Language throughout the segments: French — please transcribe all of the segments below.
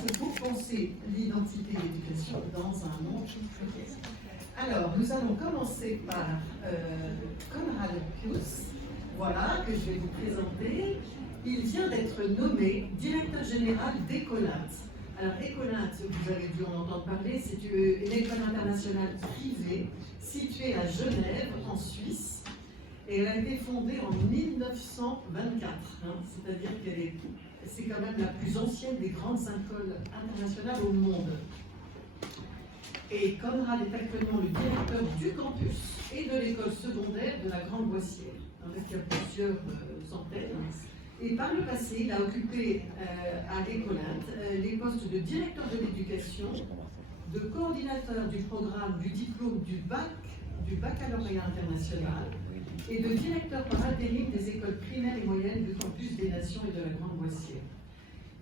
texte pour penser l'identité et l'éducation dans un monde pluriel. Alors, nous allons commencer par Konrad Pius, voilà, que je vais vous présenter. Il vient d'être nommé directeur général d'Ecolat. Alors, Ecolat, vous avez dû en entendre parler, c'est une école internationale privée située à Genève, en Suisse. Et elle a été fondée en 1924, c'est-à-dire c'est quand même la plus ancienne des grandes écoles internationales au monde. Et Konrad est actuellement le directeur du campus et de l'école secondaire de la Grande Boissière. Il y a plusieurs centaines. Et par le passé, il a occupé à l'Ecolat les postes de directeur de l'éducation, de coordinateur du programme du diplôme du baccalauréat international et de directeur par intérim des écoles primaires et moyennes du campus des Nations et de la Grande Boissière.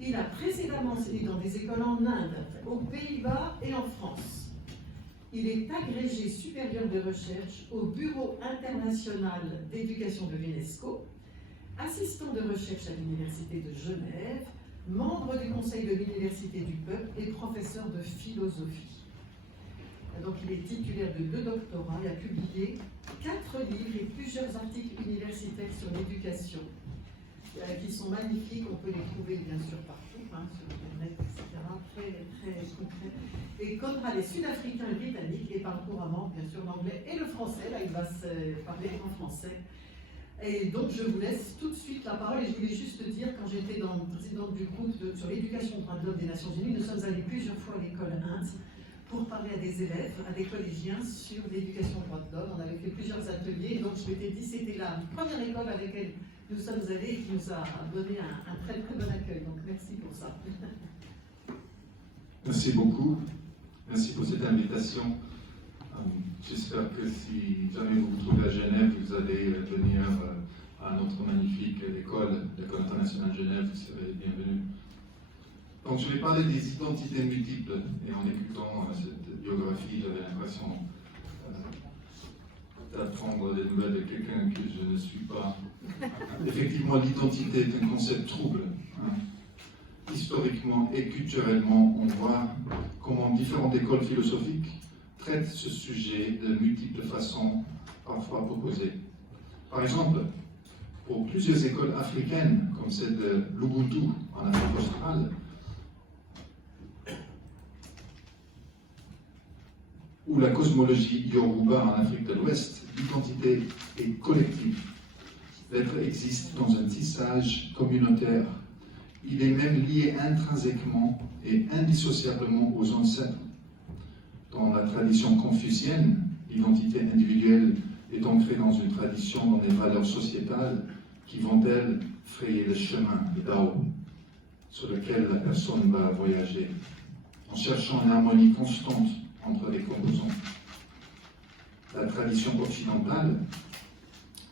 Il a précédemment enseigné dans des écoles en Inde, aux Pays-Bas et en France. Il est agrégé supérieur de recherche au Bureau international d'éducation de l'UNESCO, assistant de recherche à l'Université de Genève, membre du Conseil de l'Université du Peuple et professeur de philosophie. Donc il est titulaire de 2 doctorats et a publié 4 livres et plusieurs articles universitaires sur l'éducation, qui sont magnifiques, on peut les trouver bien sûr partout, sur Internet, etc., très, très concrets. Et Konrad est sud-africain et britannique et parle couramment, bien sûr, l'anglais et le français. Là, il va se parler en français. Et donc, je vous laisse tout de suite la parole. Et je voulais juste dire, quand j'étais présidente du groupe sur l'éducation aux droits de l'homme des Nations Unies, nous sommes allés plusieurs fois à l'école Inde pour parler à des élèves, à des collégiens sur l'éducation aux droits de l'homme. On avait fait plusieurs ateliers. Donc, je m'étais dit, c'était la première école à laquelle nous sommes allés et qui nous a donné un très, très bon accueil. Donc, merci pour ça. Merci beaucoup. Merci pour cette invitation. J'espère que si jamais vous vous trouvez à Genève, vous allez venir à notre magnifique école, l'École internationale de Genève, vous serez bienvenus. Donc je vais parler des identités multiples, et en écoutant cette biographie, j'avais l'impression d'apprendre des nouvelles de quelqu'un que je ne suis pas. Effectivement, l'identité est un concept trouble. Historiquement et culturellement, on voit comment différentes écoles philosophiques traitent ce sujet de multiples façons, parfois opposées. Par exemple, pour plusieurs écoles africaines, comme celle de l'Ubuntu en Afrique australe, ou la cosmologie Yoruba en Afrique de l'Ouest, l'identité est collective. L'être existe dans un tissage communautaire. Il est même lié intrinsèquement et indissociablement aux ancêtres. Dans la tradition confucienne, l'identité individuelle est ancrée dans une tradition, dans des valeurs sociétales qui vont, elles, frayer le chemin, le Dao, sur lequel la personne va voyager, en cherchant une harmonie constante entre les composants. La tradition occidentale,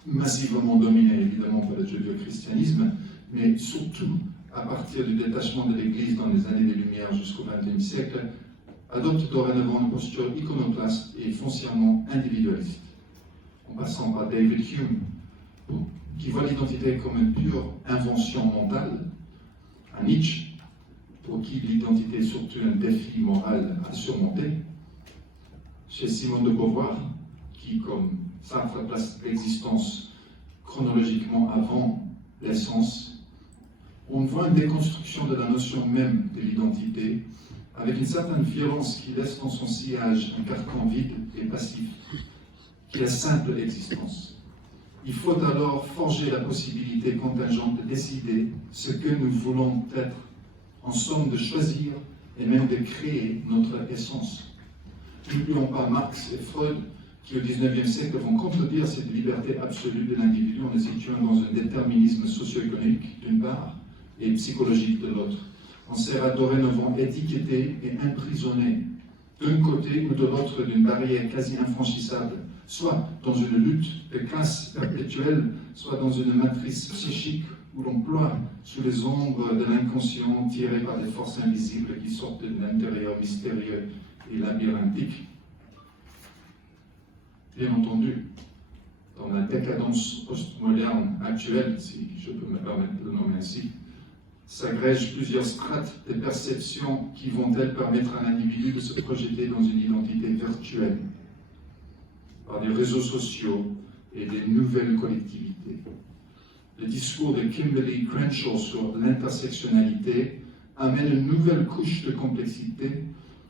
massivement dominée évidemment par le judéo-christianisme, mais surtout à partir du détachement de l'Église dans les années des Lumières jusqu'au XXe siècle, adopte dorénavant une posture iconoclaste et foncièrement individualiste, en passant par David Hume, qui voit l'identité comme une pure invention mentale, à Nietzsche, pour qui l'identité est surtout un défi moral à surmonter, chez Simone de Beauvoir, qui, comme Sartre, place l'existence chronologiquement avant l'essence. On voit une déconstruction de la notion même de l'identité, avec une certaine violence qui laisse dans son sillage un carcan vide et passif, qui est la simple existence. Il faut alors forger la possibilité contingente de décider ce que nous voulons être, en somme de choisir et même de créer notre essence. N'oublions pas Marx et Freud, qui au XIXe siècle vont contredire cette liberté absolue de l'individu en le situant dans un déterminisme socio-économique d'une part, et psychologique de l'autre. On sera dorénavant étiqueté et emprisonné, d'un côté ou de l'autre d'une barrière quasi infranchissable, soit dans une lutte de classe perpétuelle, soit dans une matrice psychique où l'on ploie sous les ombres de l'inconscient tiré par des forces invisibles qui sortent de l'intérieur mystérieux et labyrinthique. Bien entendu, dans la décadence postmoderne actuelle, si je peux me permettre de le nommer ainsi, s'agrègent plusieurs strates de perceptions qui vont-elles permettre à un individu de se projeter dans une identité virtuelle par des réseaux sociaux et des nouvelles collectivités. Le discours de Kimberly Crenshaw sur l'intersectionnalité amène une nouvelle couche de complexité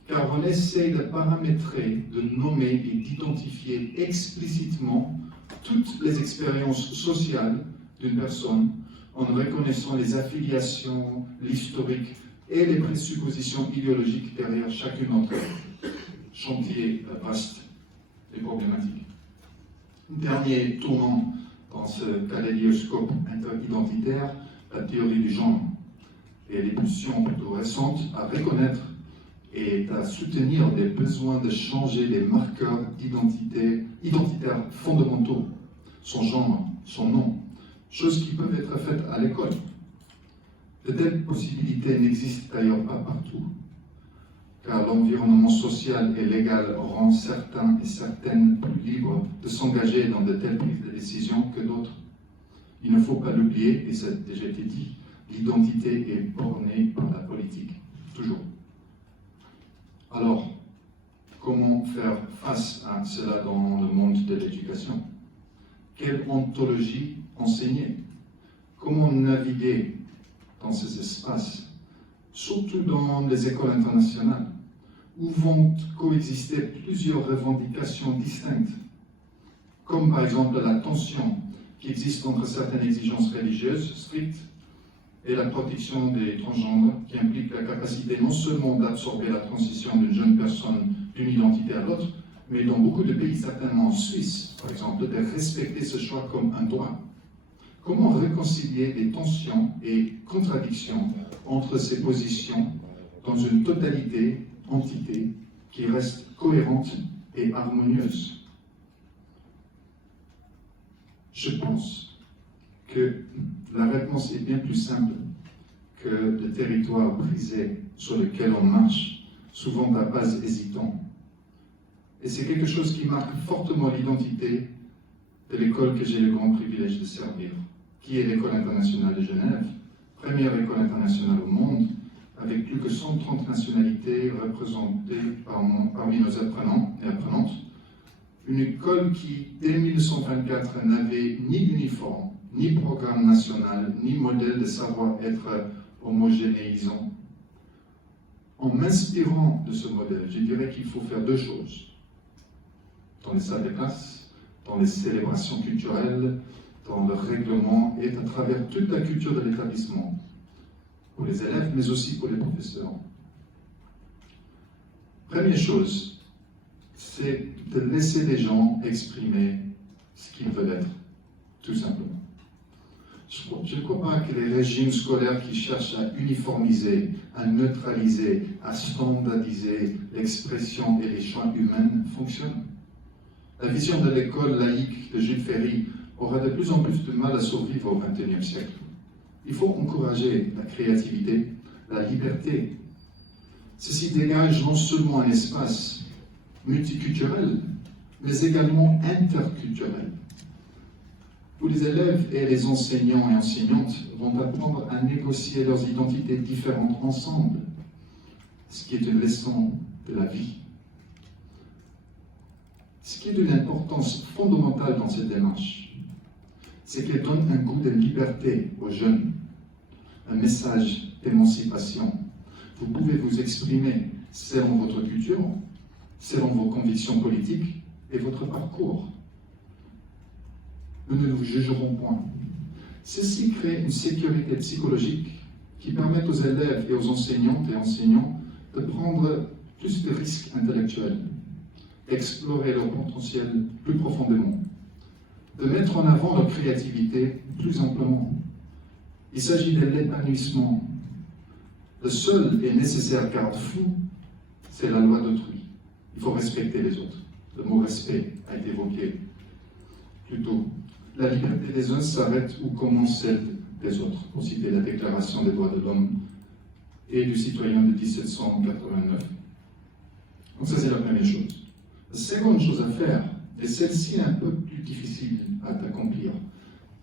car on essaie de paramétrer, de nommer et d'identifier explicitement toutes les expériences sociales d'une personne en reconnaissant les affiliations, l'historique et les présuppositions idéologiques derrière chacune d'entre elles. Chantier vaste et problématique. Dernier tournant dans ce kaléidoscope interidentitaire, la théorie du genre et les pulsions plutôt récentes à reconnaître et à soutenir des besoins de changer les marqueurs identitaires fondamentaux, son genre, son nom, choses qui peuvent être faites à l'école. De telles possibilités n'existent d'ailleurs pas partout, car l'environnement social et légal rend certains et certaines plus libres de s'engager dans de telles prises de décision que d'autres. Il ne faut pas l'oublier, et ça a déjà été dit, l'identité est bornée par la politique, toujours. Alors, comment faire face à cela dans le monde de l'éducation? Quelle ontologie enseigner? Comment naviguer dans ces espaces, surtout dans les écoles internationales, où vont coexister plusieurs revendications distinctes, comme par exemple la tension qui existe entre certaines exigences religieuses strictes et la protection des transgenres, qui implique la capacité non seulement d'absorber la transition d'une jeune personne d'une identité à l'autre, mais dans beaucoup de pays, certainement en Suisse, par exemple, de respecter ce choix comme un droit. Comment réconcilier les tensions et contradictions entre ces positions dans une totalité, entité, qui reste cohérente et harmonieuse? Je pense que la réponse est bien plus simple que le territoire brisé sur lequel on marche, souvent à pas hésitant. Et c'est quelque chose qui marque fortement l'identité de l'école que j'ai le grand privilège de servir, qui est l'École internationale de Genève, première école internationale au monde, avec plus que 130 nationalités représentées parmi nos apprenants et apprenantes. Une école qui, dès 1924, n'avait ni uniforme, ni programme national, ni modèle de savoir-être homogénéisant. En m'inspirant de ce modèle, je dirais qu'il faut faire deux choses. Dans les salles de classe, dans les célébrations culturelles, dans le règlement et à travers toute la culture de l'établissement, pour les élèves, mais aussi pour les professeurs. Première chose, c'est de laisser les gens exprimer ce qu'ils veulent être, tout simplement. Je ne crois pas que les régimes scolaires qui cherchent à uniformiser, à neutraliser, à standardiser l'expression et les choix humains fonctionnent. La vision de l'école laïque de Jules Ferry aura de plus en plus de mal à survivre au XXIe siècle. Il faut encourager la créativité, la liberté. Ceci dégage non seulement un espace multiculturel, mais également interculturel, où les élèves et les enseignants et enseignantes vont apprendre à négocier leurs identités différentes ensemble, ce qui est une leçon de la vie. Ce qui est d'une importance fondamentale dans cette démarche, c'est qu'elle donne un goût de liberté aux jeunes, un message d'émancipation. Vous pouvez vous exprimer selon votre culture, selon vos convictions politiques et votre parcours. Nous ne vous jugerons point. Ceci crée une sécurité psychologique qui permet aux élèves et aux enseignantes et enseignants de prendre plus de risques intellectuels, d'explorer leur potentiel plus profondément, de mettre en avant leur créativité plus amplement. Il s'agit de l'épanouissement. Le seul et nécessaire garde-fou, c'est la loi d'autrui. Il faut respecter les autres. Le mot respect a été évoqué plus tôt. La liberté des uns s'arrête où commence celle des autres, pour citer la Déclaration des droits de l'homme et du citoyen de 1789. Donc ça, c'est la première chose. La seconde chose à faire, et celle-ci est un peu plus difficile à accomplir,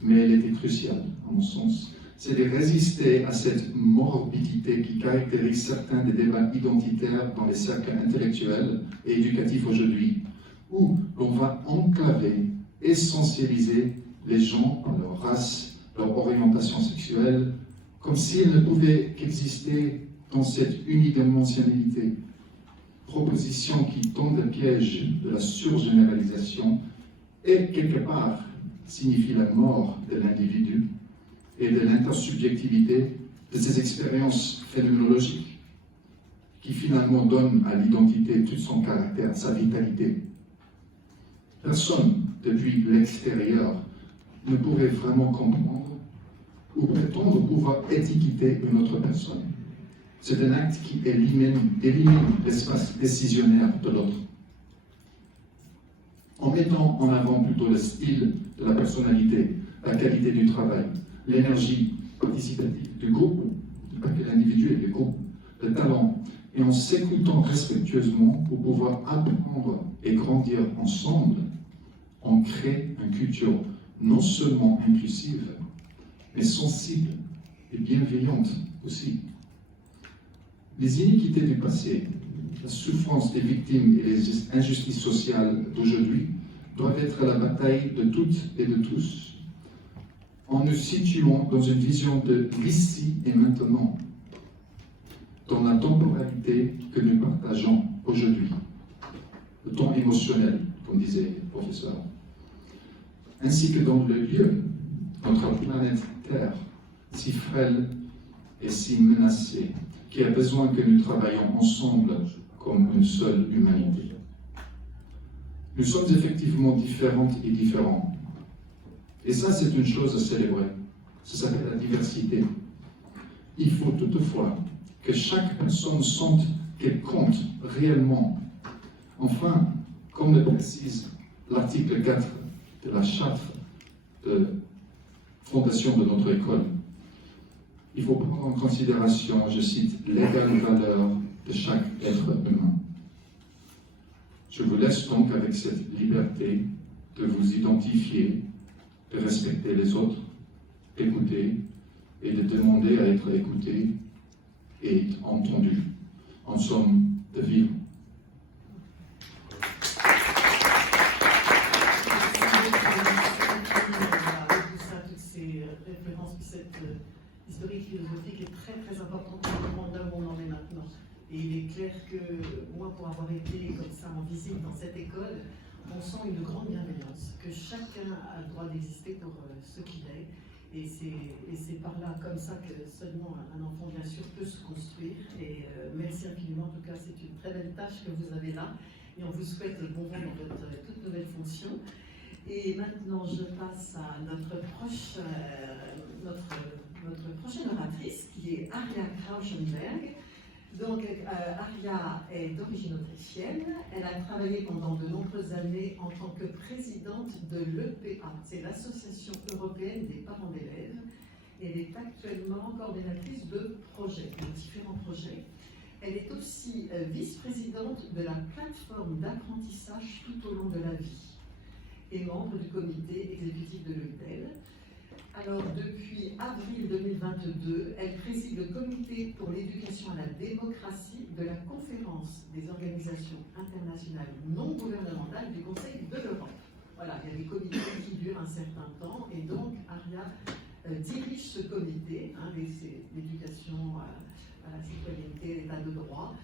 mais elle était cruciale, à mon sens, c'est de résister à cette morbidité qui caractérise certains des débats identitaires dans les cercles intellectuels et éducatifs aujourd'hui, où l'on va enclaver, essentialiser les gens par leur race, leur orientation sexuelle, comme s'ils ne pouvaient qu'exister dans cette unidimensionnalité. Proposition qui tend le piège de la surgénéralisation et, quelque part, signifie la mort de l'individu et de l'intersubjectivité de ses expériences phénoménologiques, qui finalement donnent à l'identité tout son caractère, sa vitalité. Personne, depuis l'extérieur, ne pourrait vraiment comprendre ou prétendre pouvoir étiqueter une autre personne. C'est un acte qui élimine l'espace décisionnaire de l'autre. En mettant en avant plutôt le style de la personnalité, la qualité du travail, l'énergie participative du groupe, pas que l'individu et du groupe, le talent, et en s'écoutant respectueusement pour pouvoir apprendre et grandir ensemble, on crée une culture non seulement inclusive, mais sensible et bienveillante aussi. Les iniquités du passé, la souffrance des victimes et les injustices sociales d'aujourd'hui doivent être la bataille de toutes et de tous, en nous situant dans une vision de l'ici et maintenant, dans la temporalité que nous partageons aujourd'hui, le temps émotionnel, comme disait le professeur, ainsi que dans le lieu, notre planète Terre, si frêle et si menacée, qui a besoin que nous travaillions ensemble comme une seule humanité. Nous sommes effectivement différentes et différents. Et ça, c'est une chose à célébrer. Ça s'appelle la diversité. Il faut toutefois que chaque personne sente qu'elle compte réellement. Enfin, comme le précise l'article 4 de la charte de fondation de notre école, il faut prendre en considération, je cite, l'égale valeur de chaque être humain. Je vous laisse donc avec cette liberté de vous identifier, de respecter les autres, d'écouter et de demander à être écouté et entendu. En somme, de vivre. Historique, philosophique est très très important pour le monde là où on en est maintenant. Et il est clair que moi, pour avoir été comme ça en visite dans cette école, on sent une grande bienveillance, que chacun a le droit d'exister pour ce qu'il est. Et c'est par là, comme ça, que seulement un enfant, bien sûr, peut se construire. Et merci infiniment, en tout cas, c'est une très belle tâche que vous avez là. Et on vous souhaite bon vent dans votre toute nouvelle fonction. Et maintenant, je passe à notre prochaine oratrice, qui est Aria Krauschenberg. Donc, Aria est d'origine autrichienne. Elle a travaillé pendant de nombreuses années en tant que présidente de l'EPA, c'est l'Association européenne des parents d'élèves. Elle est actuellement coordinatrice de projets, de différents projets. Elle est aussi vice-présidente de la plateforme d'apprentissage tout au long de la vie et membre du comité exécutif de l'UTEL. Alors, depuis avril 2022, elle préside le comité pour l'éducation à la démocratie de la conférence des organisations internationales non gouvernementales du Conseil de l'Europe. Voilà, il y a des comités qui durent un certain temps, et donc Aria dirige ce comité, l'éducation à la citoyenneté, l'état de droit.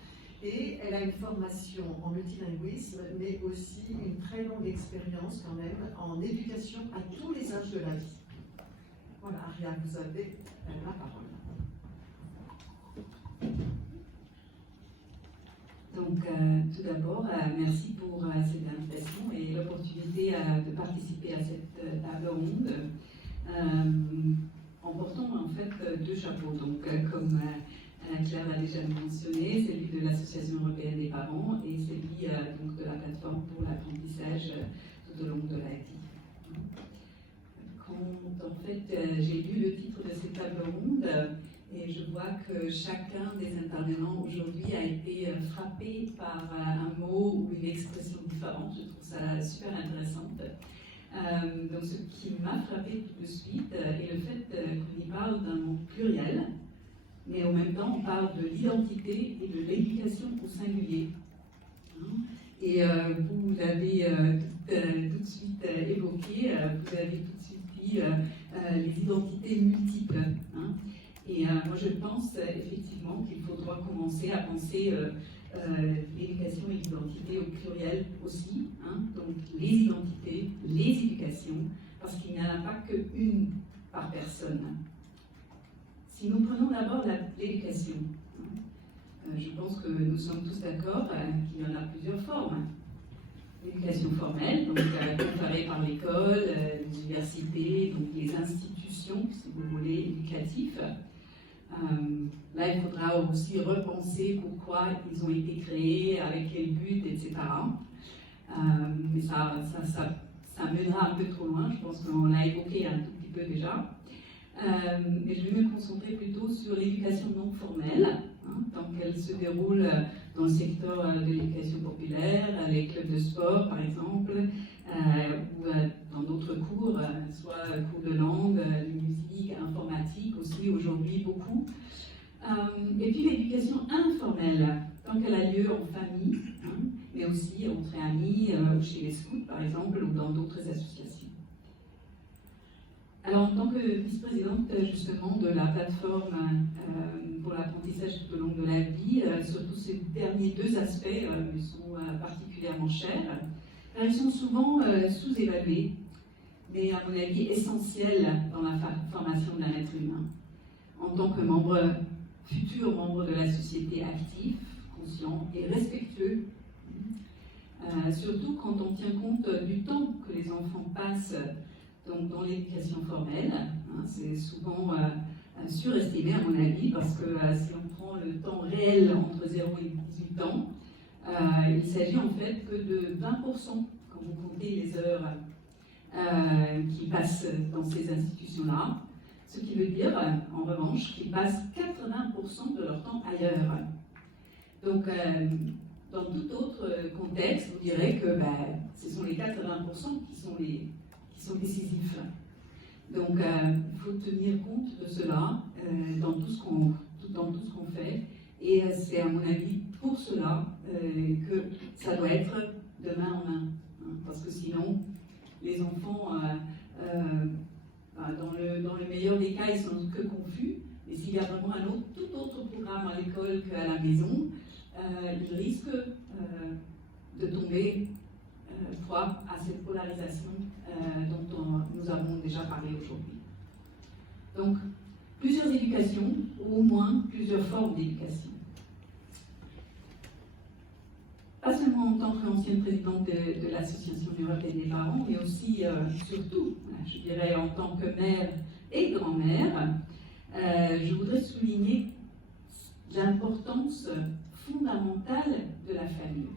Et elle a une formation en multilinguisme, mais aussi une très longue expérience quand même en éducation à tous les âges de la vie. Voilà, Aria, vous avez la parole. Donc, tout d'abord, merci pour cette invitation et l'opportunité de participer à cette table ronde en portant en fait deux chapeaux. Donc, comme Claire l'a déjà mentionné, celui de l'Association européenne des parents et celui donc de la plateforme pour l'apprentissage tout au long de la vie. Quand en fait j'ai lu le titre de cette table ronde et je vois que chacun des intervenants aujourd'hui a été frappé par un mot ou une expression différente, je trouve ça super intéressante. Donc ce qui m'a frappé tout de suite est le fait qu'on y parle d'un mot pluriel, mais en même temps on parle de l'identité et de l'éducation au singulier. Et vous l'avez tout de suite évoqué, vous avez tout de suite dit les identités multiples. Et moi je pense effectivement qu'il faudra commencer à penser l'éducation et l'identité au pluriel aussi, donc les identités, les éducations, parce qu'il n'y en a pas qu'une par personne. Si nous prenons d'abord l'éducation, je pense que nous sommes tous d'accord qu'il y en a plusieurs formes. L'éducation formelle, donc conférée par l'école, les universités, donc les institutions, si vous voulez, éducatives. Là, il faudra aussi repenser pourquoi ils ont été créés, avec quel but, etc. Mais ça mènera un peu trop loin, je pense qu'on l'a évoqué un tout petit peu déjà. Mais je vais me concentrer plutôt sur l'éducation non formelle, tant qu'elle se déroule dans le secteur de l'éducation populaire, les clubs de sport par exemple, ou dans d'autres cours, soit cours de langue, de musique, informatique aussi aujourd'hui beaucoup. Et puis l'éducation informelle, tant qu'elle a lieu en famille, mais aussi entre amis, ou chez les scouts par exemple, ou dans d'autres associations. Alors, en tant que vice-présidente justement de la plateforme pour l'apprentissage tout au long de la vie, surtout ces derniers deux aspects me sont particulièrement chers, car ils sont souvent sous-évalués, mais à mon avis essentiels dans la formation d'un être humain. En tant que futur membre de la société actif, conscient et respectueux, surtout quand on tient compte du temps que les enfants passent donc dans l'éducation formelle, c'est souvent surestimé à mon avis, parce que si on prend le temps réel entre 0 et 18 ans, il s'agit en fait que de 20% quand vous comptez les heures qui passent dans ces institutions-là, ce qui veut dire en revanche qu'ils passent 80% de leur temps ailleurs. Donc dans tout autre contexte, vous direz que ce sont les 80% qui sont décisifs. Donc, il faut tenir compte de cela dans tout ce qu'on fait. Et c'est, à mon avis, pour cela que ça doit être de main en main. Parce que sinon, les enfants, dans le meilleur des cas, ils sont que confus. Et s'il y a vraiment tout autre programme à l'école qu'à la maison, ils risquent de tomber proie à cette polarisation dont nous avons déjà parlé aujourd'hui. Donc, plusieurs éducations, ou au moins plusieurs formes d'éducation. Pas seulement en tant qu'ancienne présidente de l'Association européenne des parents, mais aussi, surtout, je dirais, en tant que mère et grand-mère, je voudrais souligner l'importance fondamentale de la famille,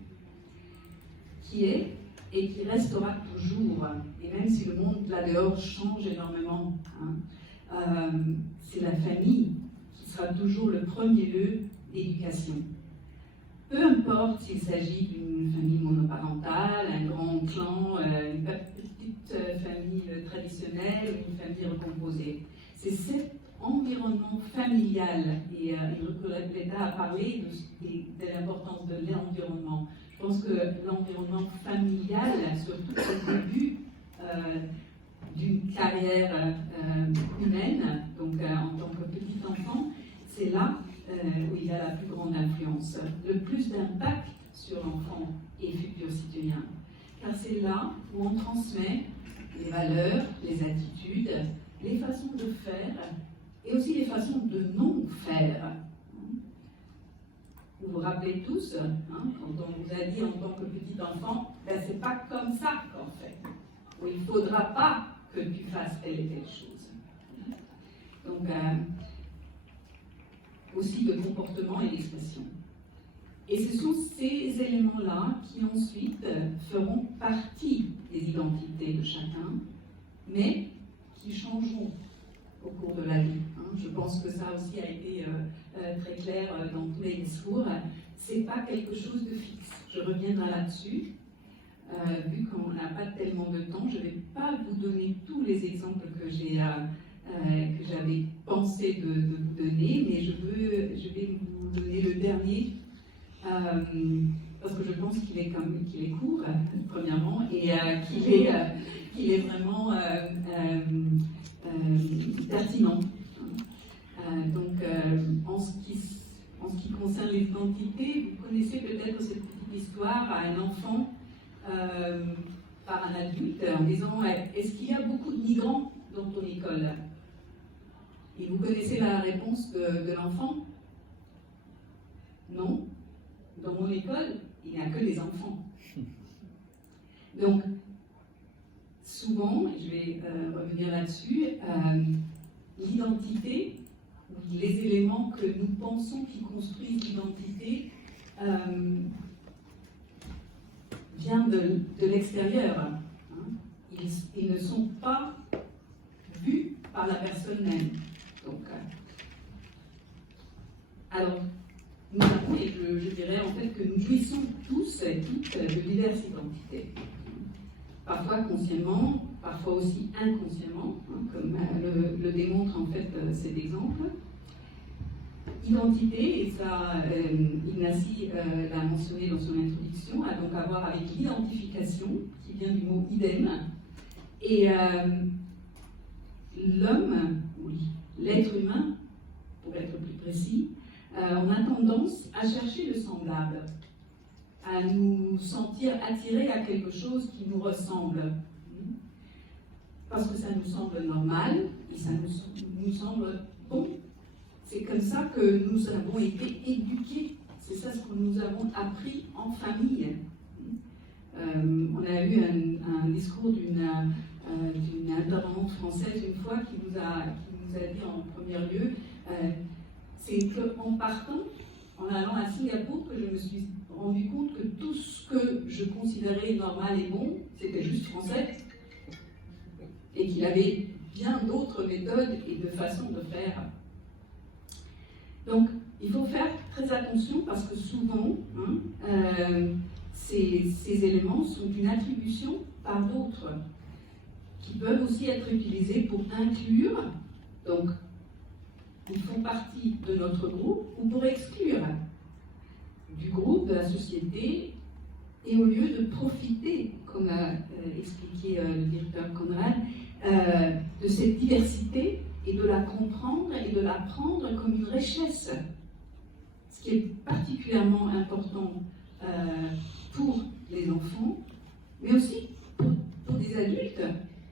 qui est et qui restera toujours, et même si le monde là-dehors change énormément, c'est la famille qui sera toujours le premier lieu d'éducation. Peu importe s'il s'agit d'une famille monoparentale, un grand clan, une petite famille traditionnelle ou une famille recomposée. C'est cet environnement familial, et l'État a parlé de l'importance de l'environnement. Je pense que l'environnement familial, surtout au début d'une carrière humaine, donc en tant que petit enfant, c'est là où il y a la plus grande influence, le plus d'impact sur l'enfant et futur citoyen. Car c'est là où on transmet les valeurs, les attitudes, les façons de faire et aussi les façons de non faire. Vous vous rappelez tous, quand on vous a dit en tant que petit enfant, c'est pas comme ça qu'en fait, ou il ne faudra pas que tu fasses telle et telle chose. Donc, aussi de comportement et d'expression. Et ce sont ces éléments-là qui ensuite feront partie des identités de chacun, mais qui changeront au cours de la vie. Je pense que ça aussi a été très clair dans tous les discours. C'est pas quelque chose de fixe. Je reviendrai là-dessus. vu qu'on n'a pas tellement de temps, je ne vais pas vous donner tous les exemples que j'avais pensé de vous donner, mais je vais vous donner le dernier, parce que je pense qu'il est court, premièrement, et qu'il est vraiment pertinent. Donc, en ce qui concerne l'identité, vous connaissez peut-être cette petite histoire à un enfant par un adulte en disant est-ce qu'il y a beaucoup de migrants dans ton école? Et vous connaissez la réponse de l'enfant? Non. Dans mon école, il n'y a que des enfants. Donc, souvent, je vais revenir là-dessus, l'identité, les éléments que nous pensons qui construisent l'identité, vient de l'extérieur. Hein. Ils ne sont pas vus par la personne même. Donc, alors, nous avons, et je dirais en fait que nous jouissons tous et toutes de diverses identités. Parfois consciemment, parfois aussi inconsciemment, hein, comme le démontre en fait cet exemple. Identité, et ça, Ignacy l'a mentionné dans son introduction, a donc à voir avec l'identification, qui vient du mot idem. Et l'homme, oui, l'être humain, pour être plus précis, on a tendance à chercher le semblable, à nous sentir attirés à quelque chose qui nous ressemble. Parce que ça nous semble normal et ça nous semble bon. C'est comme ça que nous avons été éduqués. C'est ça ce que nous avons appris en famille. On a eu un discours d'une intervenante française une fois qui nous a dit en premier lieu c'est qu'en partant, en allant à Singapour, que je me suis rendu compte que tout ce que je considérais normal et bon, c'était juste français, et qu'il avait bien d'autres méthodes et de façons de faire. Donc, il faut faire très attention parce que souvent, ces éléments sont une attribution par d'autres, qui peuvent aussi être utilisés pour inclure, donc ils font partie de notre groupe, ou pour exclure du groupe, de la société, et au lieu de profiter, comme a expliqué le directeur Conrad, de cette diversité et de la comprendre et de la prendre comme une richesse. Ce qui est particulièrement important pour les enfants, mais aussi pour des adultes,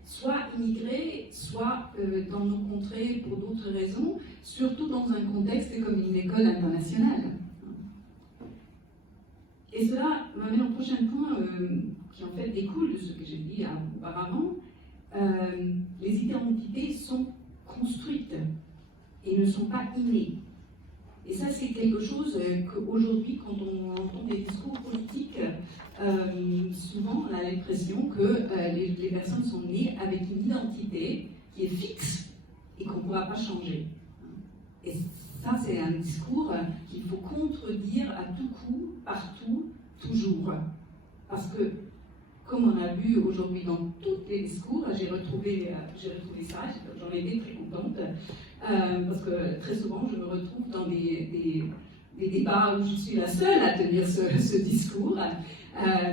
soit immigrés, soit dans nos contrées pour d'autres raisons, surtout dans un contexte comme une école internationale. Et cela m'amène au prochain point qui en fait découle de ce que j'ai dit auparavant. Les identités sont construites et ne sont pas innées. Et ça, c'est quelque chose qu'aujourd'hui, quand on entend des discours politiques, souvent on a l'impression que les personnes sont nées avec une identité qui est fixe et qu'on ne pourra pas changer. Et ça, c'est un discours qu'il faut contredire à tout coup, partout, toujours. Parce que, comme on a vu aujourd'hui dans tous les discours, j'ai retrouvé ça, j'en ai été très contente, parce que très souvent je me retrouve dans des débats où je suis la seule à tenir ce discours.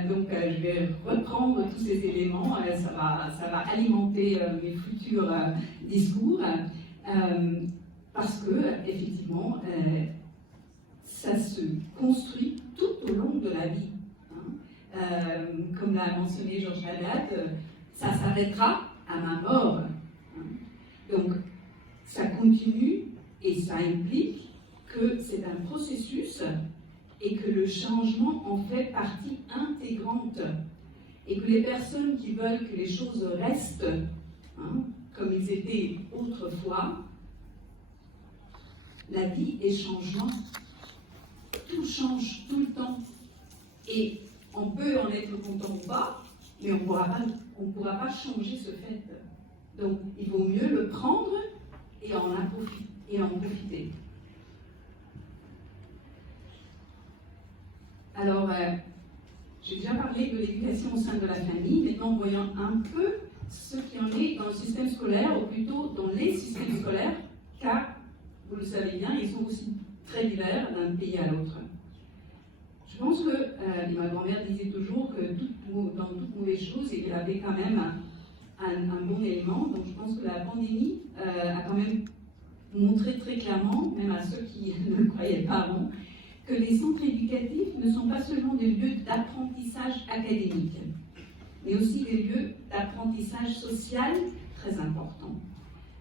Donc je vais reprendre tous ces éléments, ça va alimenter mes futurs discours, parce que effectivement, ça se construit tout au long de la vie. Comme l'a mentionné Georges Haddad, ça s'arrêtera à ma mort. Donc, ça continue et ça implique que c'est un processus et que le changement en fait partie intégrante. Et que les personnes qui veulent que les choses restent comme ils étaient autrefois, la vie est changement. Tout change tout le temps. Et on peut en être content ou pas, mais on ne pourra pas changer ce fait. Donc, il vaut mieux le prendre et en profiter. J'ai déjà parlé de l'éducation au sein de la famille, maintenant voyons un peu ce qui en est dans le système scolaire, ou plutôt dans les systèmes scolaires, car, vous le savez bien, ils sont aussi très divers d'un pays à l'autre. Je pense que ma grand-mère disait toujours que dans toute mauvaise chose, il y avait quand même un bon élément. Donc je pense que la pandémie a quand même montré très clairement, même à ceux qui ne le croyaient pas avant, que les centres éducatifs ne sont pas seulement des lieux d'apprentissage académique, mais aussi des lieux d'apprentissage social très importants.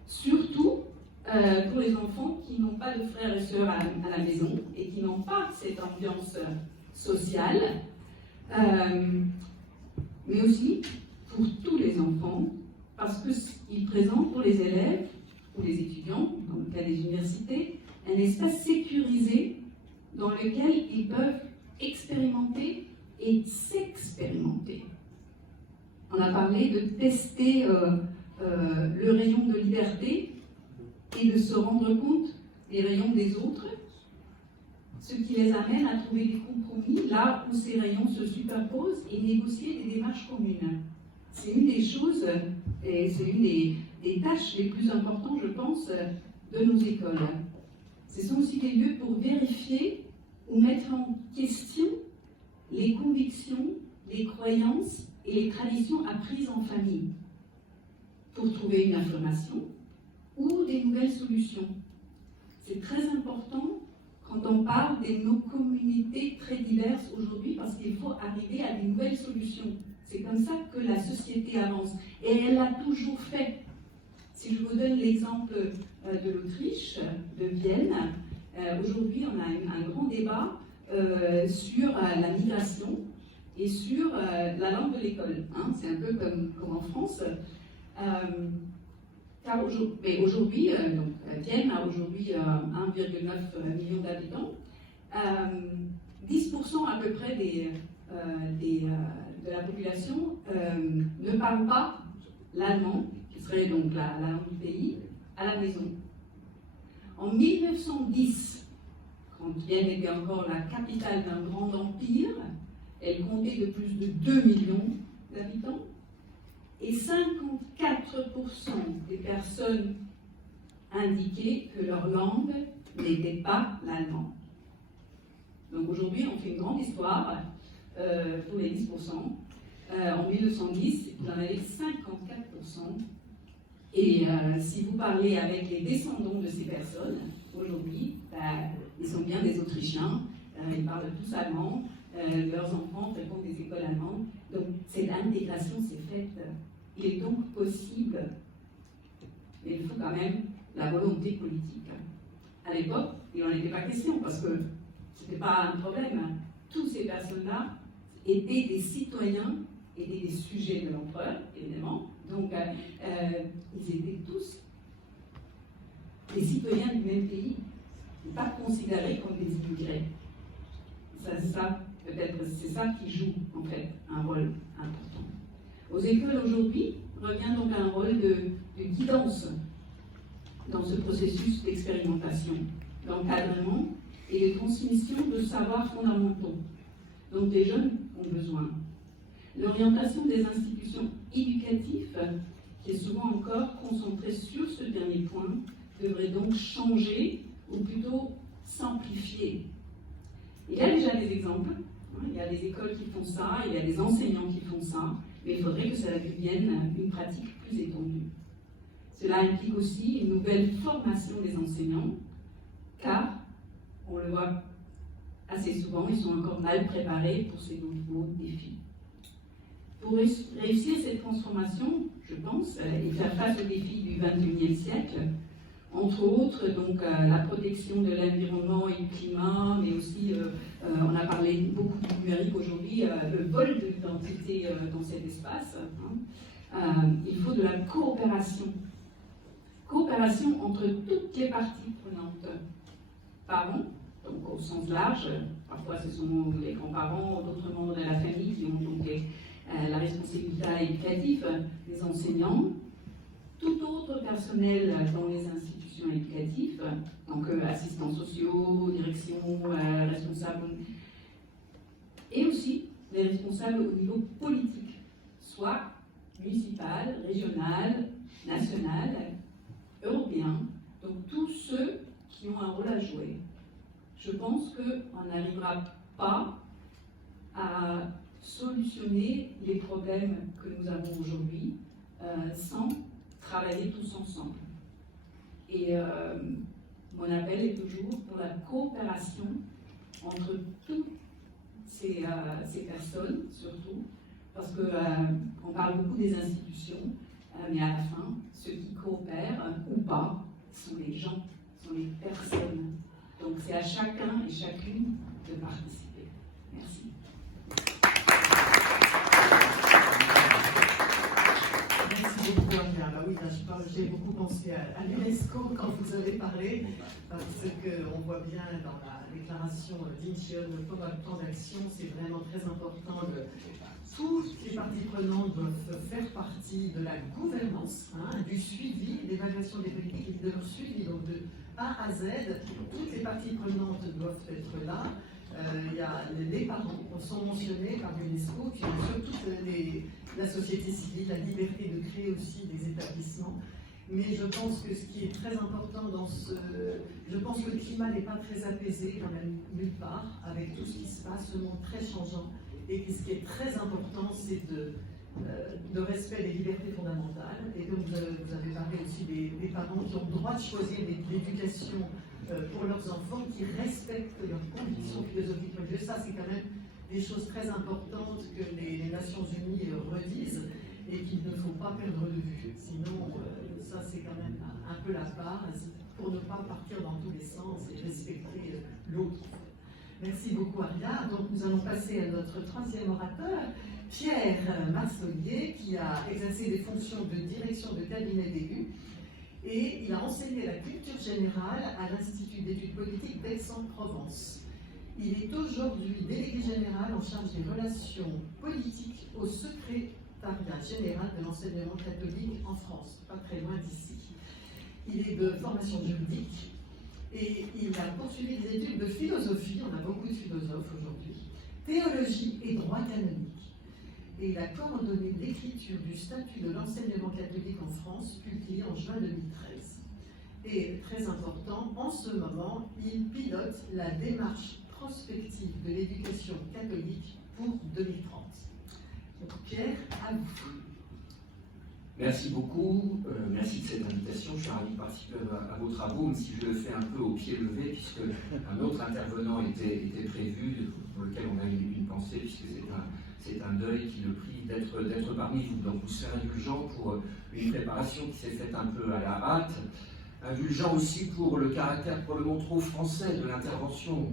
Surtout pour les enfants qui n'ont pas de frères et sœurs à la maison et qui n'ont pas cette ambiance sociale, mais aussi pour tous les enfants, parce qu'ils présentent pour les élèves ou les étudiants, dans le cas des universités, un espace sécurisé dans lequel ils peuvent expérimenter et s'expérimenter. On a parlé de tester le rayon de liberté et de se rendre compte des rayons des autres, ce qui les amène à trouver des compromis là où ces rayons se superposent et négocier des démarches communes. C'est une des choses, et c'est une des tâches les plus importantes, je pense, de nos écoles. Ce sont aussi des lieux pour vérifier ou mettre en question les convictions, les croyances et les traditions apprises en famille, pour trouver une affirmation ou des nouvelles solutions. C'est très important quand on parle de nos communautés très diverses aujourd'hui, parce qu'il faut arriver à des nouvelles solutions. C'est comme ça que la société avance. Et elle l'a toujours fait. Si je vous donne l'exemple de l'Autriche, de Vienne, aujourd'hui on a un grand débat sur la migration et sur la langue de l'école. Hein. C'est un peu comme en France. Car aujourd'hui, Vienne a aujourd'hui 1,9 million d'habitants. 10% à peu près de la population ne parle pas l'allemand, qui serait donc la langue du pays, à la maison. En 1910, quand Vienne était encore la capitale d'un grand empire, elle comptait de plus de 2 millions d'habitants. Et 54% des personnes indiquaient que leur langue n'était pas l'allemand. Donc aujourd'hui, on fait une grande histoire pour les 10%. En 1910, il y en avait 54%. Et si vous parlez avec les descendants de ces personnes, aujourd'hui, ils sont bien des Autrichiens, ils parlent tous allemand, leurs enfants fréquentent des écoles allemandes. Donc cette intégration s'est faite. Il est donc possible, mais il faut quand même la volonté politique. À l'époque, il n'en était pas question, parce que ce n'était pas un problème. Toutes ces personnes-là étaient des citoyens, étaient des sujets de l'empereur, évidemment. Donc, ils étaient tous des citoyens du même pays, et pas considérés comme des immigrés. Ça peut-être, c'est ça qui joue, en fait, un rôle important. Aux écoles aujourd'hui, revient donc un rôle de guidance dans ce processus d'expérimentation, d'encadrement et de transmission de savoirs fondamentaux dont les jeunes ont besoin. L'orientation des institutions éducatives, qui est souvent encore concentrée sur ce dernier point, devrait donc changer, ou plutôt s'amplifier. Il y a déjà des exemples, il y a des écoles qui font ça, il y a des enseignants qui font ça, mais il faudrait que ça devienne une pratique plus étendue. Cela implique aussi une nouvelle formation des enseignants, car, on le voit assez souvent, ils sont encore mal préparés pour ces nouveaux défis. Pour réussir cette transformation, je pense, et faire face aux défis du XXIe siècle, entre autres, donc, la protection de l'environnement et du climat, mais aussi, on a parlé beaucoup du numérique aujourd'hui, le vol de l'identité dans cet espace. Il faut de la coopération. Coopération entre toutes les parties prenantes. Parents, donc au sens large, parfois ce sont les grands-parents, d'autres membres de la famille qui ont donc la responsabilité éducative, les enseignants, tout autre personnel dans les institutions éducatives, donc assistants sociaux, direction, responsables, et aussi des responsables au niveau politique, soit municipal, régional, national, européen, donc tous ceux qui ont un rôle à jouer. Je pense qu'on n'arrivera pas à solutionner les problèmes que nous avons aujourd'hui sans travailler tous ensemble. Et mon appel est toujours pour la coopération entre toutes ces personnes, surtout, parce qu'on parle beaucoup des institutions, mais à la fin, ceux qui coopèrent ou pas sont les gens, sont les personnes. Donc c'est à chacun et chacune de participer. Merci. Merci beaucoup, Anya. Bah oui, là, j'ai beaucoup pensé à l'UNESCO quand vous avez parlé, parce qu'on voit bien dans la déclaration d'Incheon, le plan d'action, c'est vraiment très important. Toutes les parties prenantes doivent faire partie de la gouvernance, du suivi, l'évaluation des politiques et de leur suivi. Donc de A à Z, toutes les parties prenantes doivent être là. Il y a les parents sont mentionnés par l'UNESCO, puis bien sûr toute la société civile, la liberté de créer aussi des établissements. Mais je pense que ce qui est très important je pense que le climat n'est pas très apaisé quand même nulle part, avec tout ce qui se passe, ce monde très changeant. Et ce qui est très important, c'est de respect des libertés fondamentales. Et donc, vous avez parlé aussi des parents qui ont le droit de choisir l'éducation pour leurs enfants, qui respectent leurs convictions philosophiques religieuses. Ça, c'est quand même des choses très importantes que les Nations Unies redisent et qu'il ne faut pas perdre de vue. Sinon, ça, c'est quand même un peu la part pour ne pas partir dans tous les sens et respecter l'autre. Merci beaucoup, Aria. Donc, nous allons passer à notre troisième orateur, Pierre Massolier, qui a exercé des fonctions de direction de cabinet d'élus et il a enseigné la culture générale à l'Institut d'études politiques d'Aix-en-Provence. Il est aujourd'hui délégué général en charge des relations politiques au secrétariat général de l'enseignement catholique en France, pas très loin d'ici. Il est de formation juridique. Et il a poursuivi des études de philosophie, on a beaucoup de philosophes aujourd'hui, théologie et droit canonique. Et il a coordonné l'écriture du statut de l'enseignement catholique en France, publié en juin 2013. Et très important, en ce moment, il pilote la démarche prospective de l'éducation catholique pour 2030. Donc Pierre, à vous. Merci beaucoup, merci de cette invitation. Je suis ravi de participer à vos travaux, même si je le fais un peu au pied levé, puisque un autre intervenant était prévu, pour lequel on a une pensée, puisque c'est un deuil qui le prie d'être parmi vous. Donc vous serez indulgent pour une préparation qui s'est faite un peu à la hâte, indulgent aussi pour le caractère probablement trop français de l'intervention.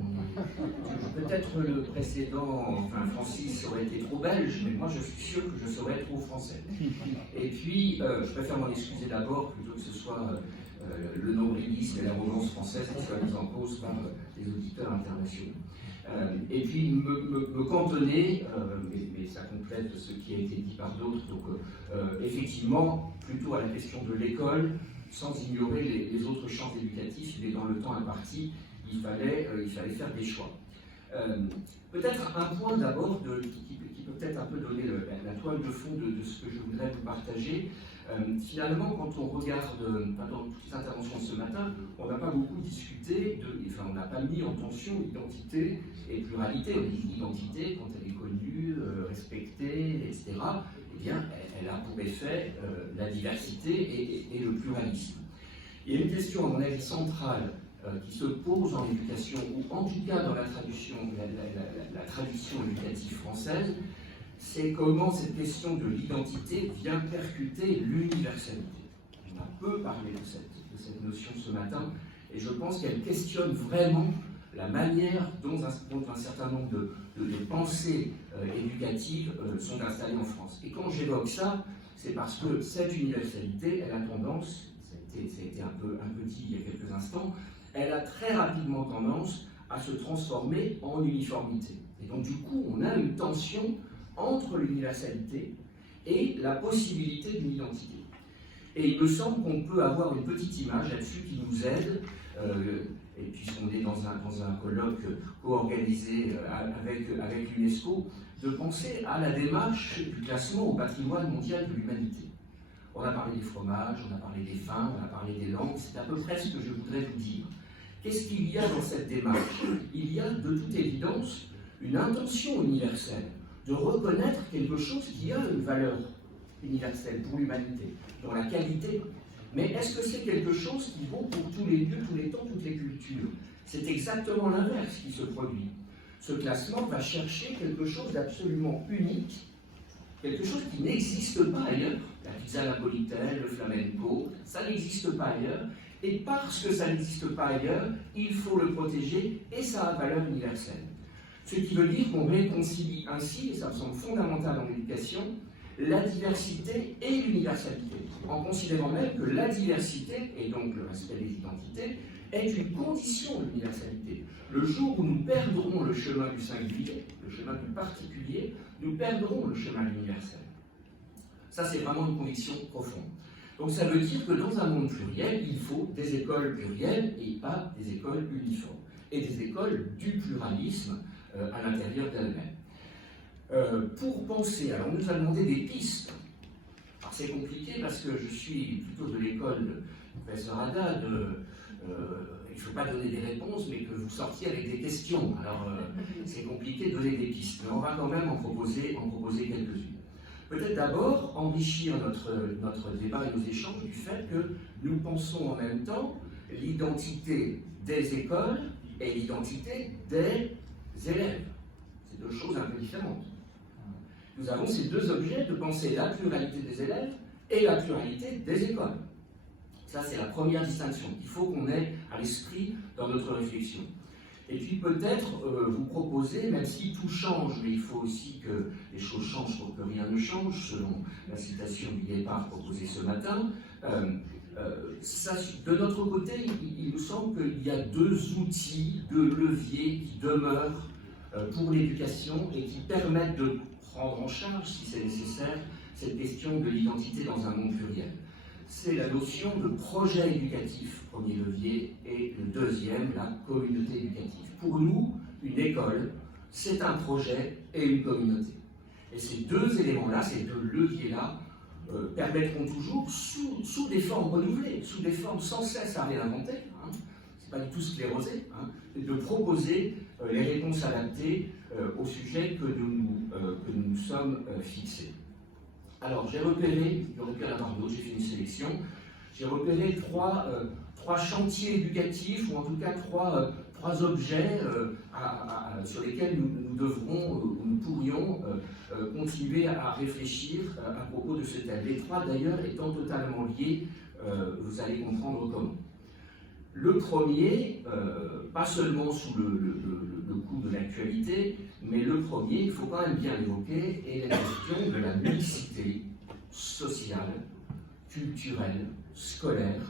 Peut-être le précédent, Francis, aurait été trop belge, mais moi je suis sûr que je serais trop français. Et puis, je préfère m'en excuser d'abord, plutôt que ce soit le nombrilisme et l'arrogance française qui soient mis en cause par les auditeurs internationaux. Et puis me cantonner, mais ça complète ce qui a été dit par d'autres, donc effectivement, plutôt à la question de l'école, sans ignorer les autres champs éducatifs, mais dans le temps imparti, il fallait faire des choix. Peut-être un point d'abord qui peut peut-être un peu donner la toile de fond de ce que je voudrais vous partager. Finalement, quand on regarde, dans toutes les interventions ce matin, on n'a pas beaucoup discuté, on n'a pas mis en tension identité et pluralité. On dit identité, quand elle est connue, respectée, etc., eh bien, elle a pour effet la diversité et le pluralisme. Il y a une question, à mon avis, centrale qui se pose dans l'éducation, ou en tout cas dans la tradition éducative française, c'est comment cette question de l'identité vient percuter l'universalité. On a peu parlé de cette notion ce matin, et je pense qu'elle questionne vraiment la manière dont un certain nombre de pensées éducatives sont installées en France. Et quand j'évoque ça, c'est parce que cette universalité, elle a tendance, ça a été un peu dit il y a quelques instants, elle a très rapidement tendance à se transformer en uniformité. Et donc du coup, on a une tension entre l'universalité et la possibilité d'une identité. Et il me semble qu'on peut avoir une petite image là-dessus qui nous aide, et puisqu'on est dans un colloque co-organisé avec l'UNESCO, de penser à la démarche du classement au patrimoine mondial de l'humanité. On a parlé des fromages, on a parlé des vins, on a parlé des langues, c'est à peu près ce que je voudrais vous dire. Qu'est-ce qu'il y a dans cette démarche? Il y a de toute évidence une intention universelle de reconnaître quelque chose qui a une valeur universelle pour l'humanité, dans la qualité. Mais est-ce que c'est quelque chose qui vaut pour tous les lieux, tous les temps, toutes les cultures? C'est exactement l'inverse qui se produit. Ce classement va chercher quelque chose d'absolument unique, quelque chose qui n'existe pas ailleurs. La pizza napolitaine, le flamenco, ça n'existe pas ailleurs. Et parce que ça n'existe pas ailleurs, il faut le protéger et ça a valeur universelle. Ce qui veut dire qu'on réconcilie ainsi, et ça me semble fondamental en éducation, la diversité et l'universalité, en considérant même que la diversité, et donc le respect des identités, est une condition de l'universalité. Le jour où nous perdrons le chemin du singulier, le chemin du particulier, nous perdrons le chemin de l'universel. Ça, c'est vraiment une conviction profonde. Donc ça veut dire que dans un monde pluriel, il faut des écoles plurielles et pas des écoles uniformes, et des écoles du pluralisme à l'intérieur d'elles-mêmes. Pour penser, alors on nous a demandé des pistes. Alors c'est compliqué parce que je suis plutôt de l'école de professeur Haddad, il ne faut pas donner des réponses, mais que vous sortiez avec des questions. Alors c'est compliqué de donner des pistes, mais on va quand même en proposer quelques-unes. Peut-être d'abord enrichir notre débat et nos échanges du fait que nous pensons en même temps l'identité des écoles et l'identité des élèves. C'est deux choses un peu différentes. Nous avons ces deux objets de penser la pluralité des élèves et la pluralité des écoles. Ça, c'est la première distinction qu'il faut qu'on ait à l'esprit dans notre réflexion. Et puis peut-être vous proposer, même si tout change, mais il faut aussi que les choses changent pour que rien ne change, selon la citation du Guépard proposée ce matin, de notre côté, il nous semble qu'il y a deux outils, deux leviers qui demeurent pour l'éducation et qui permettent de prendre en charge, si c'est nécessaire, cette question de l'identité dans un monde pluriel. C'est la notion de projet éducatif, premier levier, et le deuxième, la communauté éducative. Pour nous, une école, c'est un projet et une communauté. Et ces deux éléments-là, ces deux leviers-là, permettront toujours, sous des formes renouvelées, sous des formes sans cesse à réinventer, c'est pas du tout sclérosé, de proposer les réponses adaptées au sujet que nous nous sommes fixés. Alors, j'ai repéré, il aurait pu y en avoir d'autres, j'ai fait une sélection, j'ai repéré trois chantiers éducatifs, ou en tout cas trois objets sur lesquels nous devrons, ou nous pourrions continuer à réfléchir à propos de ce thème. Les trois, d'ailleurs, étant totalement liés, vous allez comprendre comment. Le premier, pas seulement sous le coup de l'actualité, mais le premier, il faut quand même bien l'évoquer, est la question de la mixité sociale, culturelle, scolaire,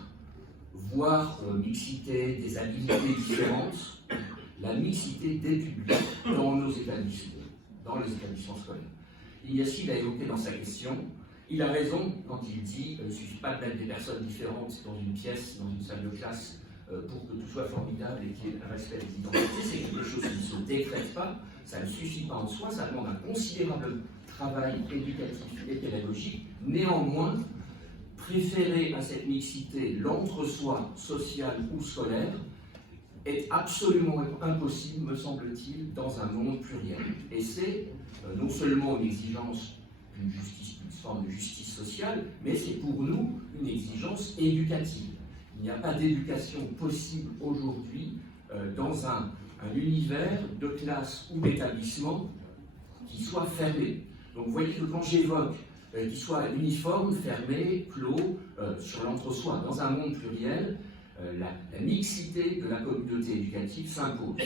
voire mixité des habiletés différentes, la mixité des publics dans nos établissements, dans les établissements scolaires. Yacine l'a évoqué dans sa question, il a raison quand il dit qu'il ne suffit pas de mettre des personnes différentes dans une pièce, dans une salle de classe, pour que tout soit formidable et qu'il y ait un respect des identités. C'est quelque chose qui ne se décrète pas, ça ne suffit pas en soi, ça demande un considérable travail éducatif et pédagogique. Néanmoins, préférer à cette mixité l'entre-soi social ou scolaire est absolument impossible, me semble-t-il, dans un monde pluriel. Et c'est non seulement une exigence d'une justice, d'une forme de justice sociale, mais c'est pour nous une exigence éducative. Il n'y a pas d'éducation possible aujourd'hui dans un univers de classe ou d'établissement qui soit fermé. Donc vous voyez que quand j'évoque qu'il soit uniforme, fermé, clos, sur l'entre-soi, dans un monde pluriel, la mixité de la communauté éducative s'impose.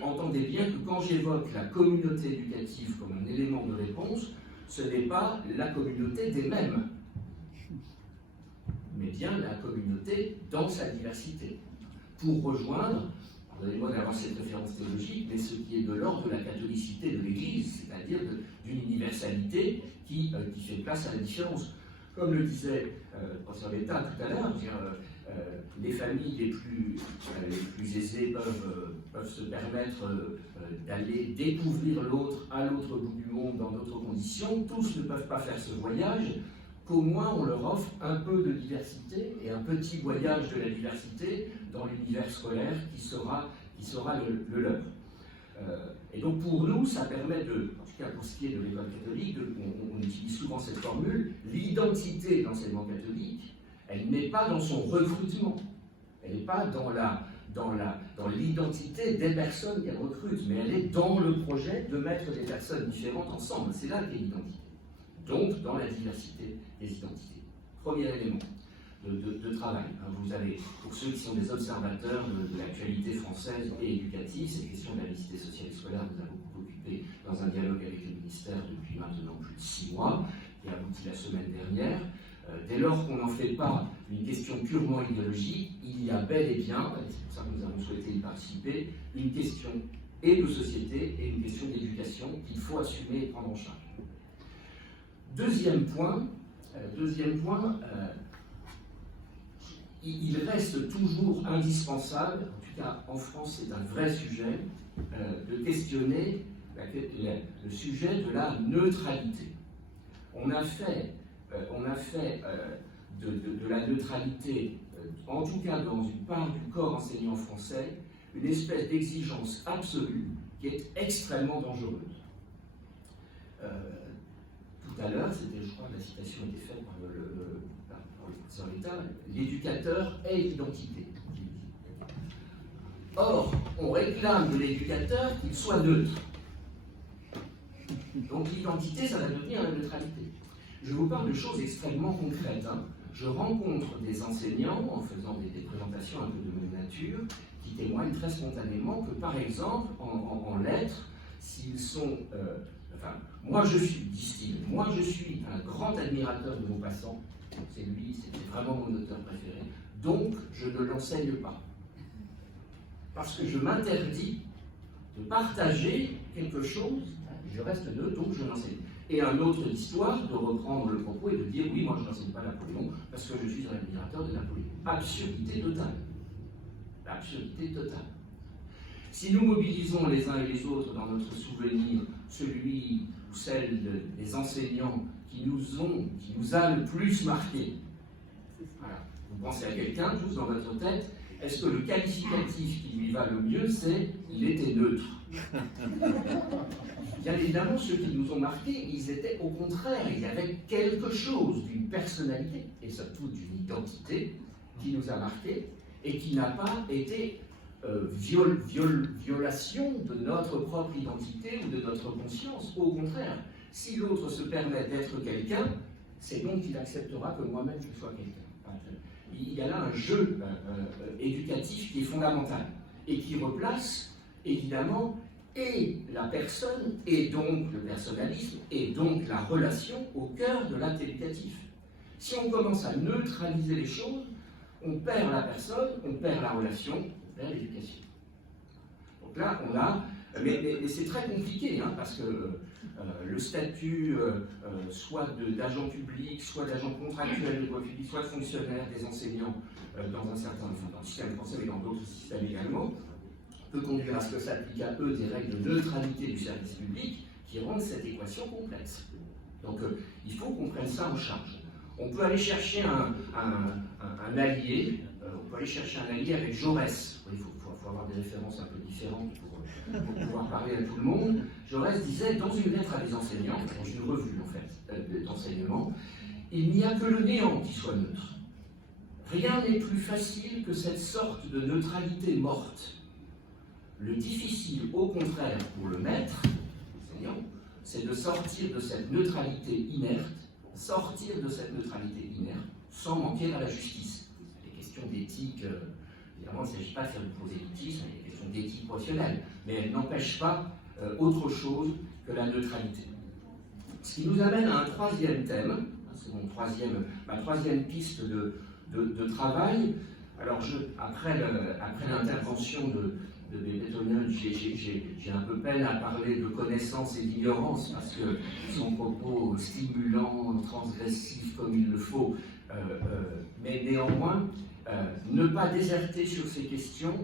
Entendez bien que quand j'évoque la communauté éducative comme un élément de réponse, ce n'est pas la communauté des mêmes, mais bien la communauté dans sa diversité, pour rejoindre, pardonnez-moi d'avoir cette référence théologique, mais ce qui est de l'ordre de la catholicité de l'Église, c'est-à-dire d'une universalité qui fait place à la différence. Comme le disait professeur Betta tout à l'heure, les familles les plus aisées peuvent se permettre d'aller découvrir l'autre à l'autre bout du monde dans d'autres conditions. Tous ne peuvent pas faire ce voyage, qu'au moins on leur offre un peu de diversité et un petit voyage de la diversité dans l'univers scolaire qui sera le leur. Et donc pour nous, ça permet de, en tout cas pour ce qui est de l'école catholique, on utilise souvent cette formule, l'identité de l'enseignement catholique, elle n'est pas dans son recrutement, elle n'est pas dans l'identité des personnes qu'elle recrute, mais elle est dans le projet de mettre des personnes différentes ensemble. C'est là qu'est l'identité. Donc dans la diversité des identités. Premier élément de travail. Vous avez, pour ceux qui sont des observateurs de l'actualité française et éducative, cette question de la mixité sociale et scolaire nous a beaucoup occupé dans un dialogue avec le ministère depuis maintenant plus de 6 mois, qui a abouti la semaine dernière. Dès lors qu'on n'en fait pas une question purement idéologique, il y a bel et bien, et c'est pour ça que nous avons souhaité y participer, une question et de société et une question d'éducation qu'il faut assumer et prendre en charge. Deuxième point, il reste toujours indispensable, en tout cas en France c'est un vrai sujet, de questionner le sujet de la neutralité. On a fait de la neutralité, en tout cas dans une part du corps enseignant français, une espèce d'exigence absolue qui est extrêmement dangereuse. Tout à l'heure, je crois que la citation était faite par le professeur Betta, l'éducateur est l'identité. Or, on réclame de l'éducateur qu'il soit neutre. Donc l'identité, ça va devenir la neutralité. Je vous parle de choses extrêmement concrètes. Je rencontre des enseignants, en faisant des présentations un peu de même nature, qui témoignent très spontanément que, par exemple, en lettres, s'ils sont... moi je suis, disent-ils, moi je suis un grand admirateur de Maupassant, c'est lui, c'était vraiment mon auteur préféré, donc je ne l'enseigne pas. Parce que je m'interdis de partager quelque chose, je reste neutre, donc je l'enseigne. Et un autre histoire de reprendre le propos et de dire oui, moi je n'enseigne pas Napoléon parce que je suis un admirateur de Napoléon. Absurdité totale. Absurdité totale. Si nous mobilisons les uns et les autres dans notre souvenir, celui ou celle des enseignants qui nous a le plus marqué, voilà. Vous pensez à quelqu'un, tous dans votre tête, est-ce que le qualificatif qui lui va le mieux, c'est « il était neutre » Bien évidemment, ceux qui nous ont marqués, ils étaient au contraire, il y avait quelque chose d'une personnalité, et surtout d'une identité, qui nous a marqués, et qui n'a pas été violation de notre propre identité ou de notre conscience. Au contraire, si l'autre se permet d'être quelqu'un, c'est donc qu'il acceptera que moi-même je sois quelqu'un. Il y a là un jeu éducatif qui est fondamental, et qui replace, évidemment, et la personne, et donc le personnalisme, et donc la relation au cœur de l'acte éducatif. Si on commence à neutraliser les choses, on perd la personne, on perd la relation, on perd l'éducation. Donc là, on a... Mais c'est très compliqué, parce que le statut, soit d'agent public, soit d'agent contractuel de droit public, soit de fonctionnaire des enseignants dans un certain dans le système français, mais dans d'autres systèmes également, peut conduire à ce que s'appliquent à eux des règles de neutralité du service public qui rendent cette équation complexe. Donc il faut qu'on prenne ça en charge. On peut aller chercher un allié, avec Jaurès. Il faut avoir des références un peu différentes pour pouvoir parler à tout le monde. Jaurès disait dans une lettre à des enseignants, dans une revue en fait d'enseignement, il n'y a que le néant qui soit neutre. Rien n'est plus facile que cette sorte de neutralité morte. Le difficile, au contraire, pour le maître, l'enseignant, c'est de sortir de cette neutralité inerte, sans manquer à la justice. Les questions d'éthique, évidemment, il ne s'agit pas de faire du prosélytisme, il y a des questions d'éthique professionnelle, mais elles n'empêchent pas autre chose que la neutralité. Ce qui nous amène à un troisième thème, c'est ma troisième piste de travail. Alors, après l'intervention de de Beethoven, j'ai un peu peine à parler de connaissance et d'ignorance parce que son propos stimulant, transgressif comme il le faut, mais néanmoins, ne pas déserter sur ces questions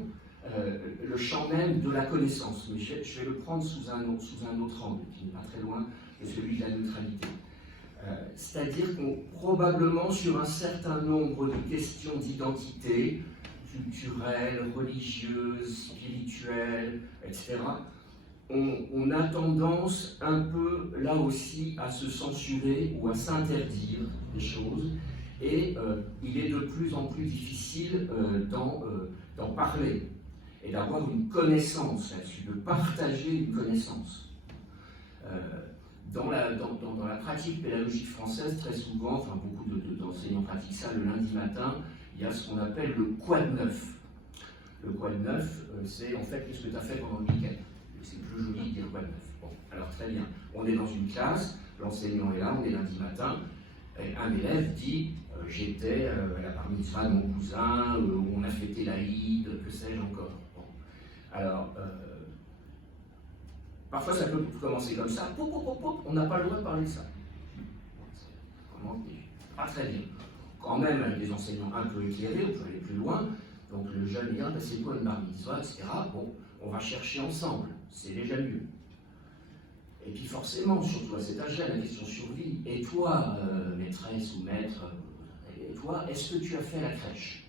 le champ même de la connaissance. Mais je vais le prendre sous un autre angle, qui n'est pas très loin de celui de la neutralité. C'est-à-dire qu'on probablement sur un certain nombre de questions d'identité, culturelles, religieuses, spirituelles, etc., on a tendance un peu là aussi à se censurer ou à s'interdire des choses, et il est de plus en plus difficile d'en parler et d'avoir une connaissance là-dessus, de partager une connaissance. Dans la pratique pédagogique française, très souvent, enfin beaucoup d'enseignants pratiquent ça le lundi matin, il y a ce qu'on appelle le quoi de neuf. Le quoi de neuf, c'est en fait qu'est-ce que tu as fait pendant le week-end. C'est plus joli de dire quoi de neuf. Bon, alors très bien, on est dans une classe, l'enseignant est là, on est lundi matin, et un élève dit j'étais à la bar mitzvah de mon cousin, on a fêté l'Aïd, que sais-je encore. Bon. Alors, parfois ça peut commencer comme ça, pop, pop, pop, pop, on n'a pas le droit de parler de ça. Comment dire? Pas très bien. Quand même, avec des enseignants un peu éclairés, on peut aller plus loin. Donc le jeune dit, ben, c'est quoi une bar mitzvah, etc. Bon, on va chercher ensemble, c'est déjà mieux. Et puis forcément, surtout à cet âge-là, la question survit. Et toi, maîtresse ou maître, et toi, est-ce que tu as fait la crèche?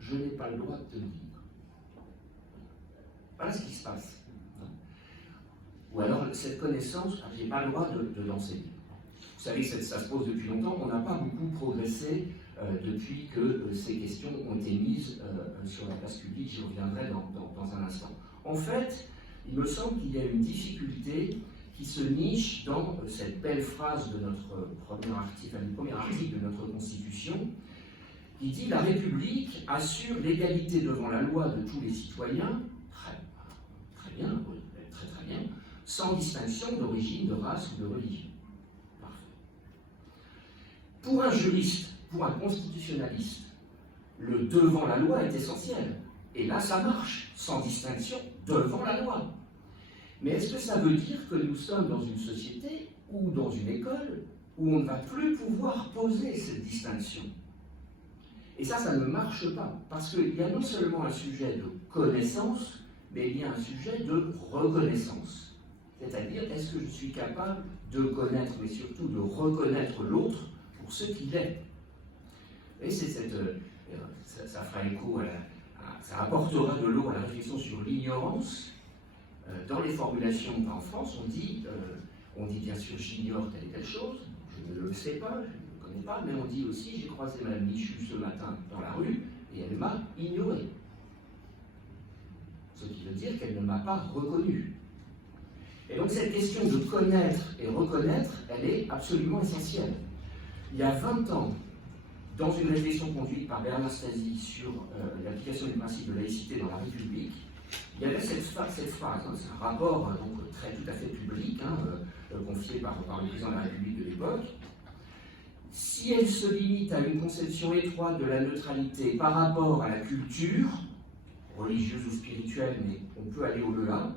Je n'ai pas le droit de te le dire. Voilà ce qui se passe. Ou alors, cette connaissance, je n'ai pas le droit de l'enseigner. Vous savez que ça se pose depuis longtemps, on n'a pas beaucoup progressé depuis que ces questions ont été mises sur la place publique, j'y reviendrai dans un instant. En fait, il me semble qu'il y a une difficulté qui se niche dans cette belle phrase de notre premier article de notre Constitution, qui dit « La République assure l'égalité devant la loi de tous les citoyens », très bien, très bien, sans distinction d'origine, de race ou de religion. Parfait. Pour un juriste, pour un constitutionnaliste, le devant la loi est essentiel. Et là, ça marche, sans distinction, devant la loi. Mais est-ce que ça veut dire que nous sommes dans une société ou dans une école où on ne va plus pouvoir poser cette distinction? Et ça ne marche pas. Parce qu'il y a non seulement un sujet de connaissance, mais il y a un sujet de reconnaissance. C'est-à-dire, est-ce que je suis capable de connaître, mais surtout de reconnaître l'autre pour ce qu'il est? Et c'est ça fera écho ça apportera de l'eau à la réflexion sur l'ignorance. Dans les formulations en France, on dit bien sûr j'ignore telle et telle chose, je ne le sais pas, je ne le connais pas, mais on dit aussi j'ai croisé Mme Michu ce matin dans la rue et elle m'a ignoré. Ce qui veut dire qu'elle ne m'a pas reconnu. Et donc cette question de connaître et reconnaître, elle est absolument essentielle. Il y a 20 ans, dans une réflexion conduite par Bernard Stasi sur l'application du principe de laïcité dans la République, il y avait cette phrase, c'est un rapport donc, tout à fait public, confié par le président de la République de l'époque. Si elle se limite à une conception étroite de la neutralité par rapport à la culture, religieuse ou spirituelle, mais on peut aller au-delà,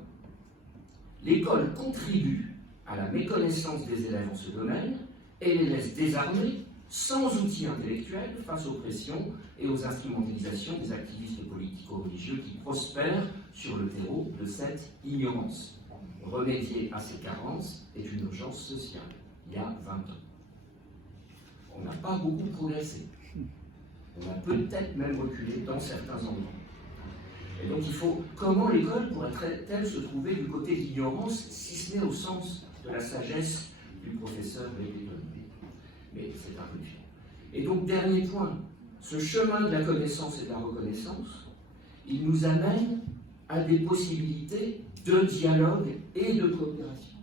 l'école contribue à la méconnaissance des élèves en ce domaine et les laisse désarmés, sans outils intellectuels, face aux pressions et aux instrumentalisations des activistes politico-religieux qui prospèrent sur le terreau de cette ignorance. Remédier à ces carences est une urgence sociale, il y a 20 ans. On n'a pas beaucoup progressé. On a peut-être même reculé dans certains endroits. Et donc il faut, comment l'école pourrait-elle se trouver du côté de l'ignorance, si ce n'est au sens de la sagesse du professeur Beethoven? Mais c'est un peu différent. Et donc, dernier point, ce chemin de la connaissance et de la reconnaissance, il nous amène à des possibilités de dialogue et de coopération,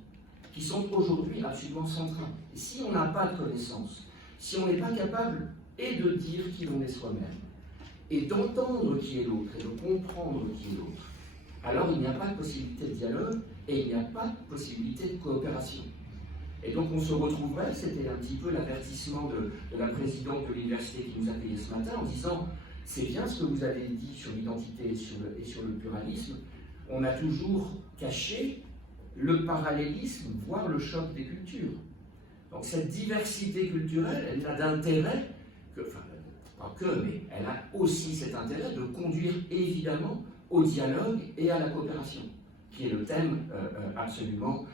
qui sont aujourd'hui absolument centrales. Et si on n'a pas de connaissance, si on n'est pas capable et de dire qui l'on est soi-même, et d'entendre qui est l'autre, et de comprendre qui est l'autre, alors il n'y a pas de possibilité de dialogue et il n'y a pas de possibilité de coopération. Et donc on se retrouverait, c'était un petit peu l'avertissement de la présidente de l'université qui nous a payé ce matin, en disant C'est bien ce que vous avez dit sur l'identité et sur le pluralisme. On a toujours caché le parallélisme, voire le choc des cultures. Donc cette diversité culturelle, elle n'a d'intérêt que, enfin, pas que, mais elle a aussi cet intérêt de conduire évidemment au dialogue et à la coopération, qui est le thème absolument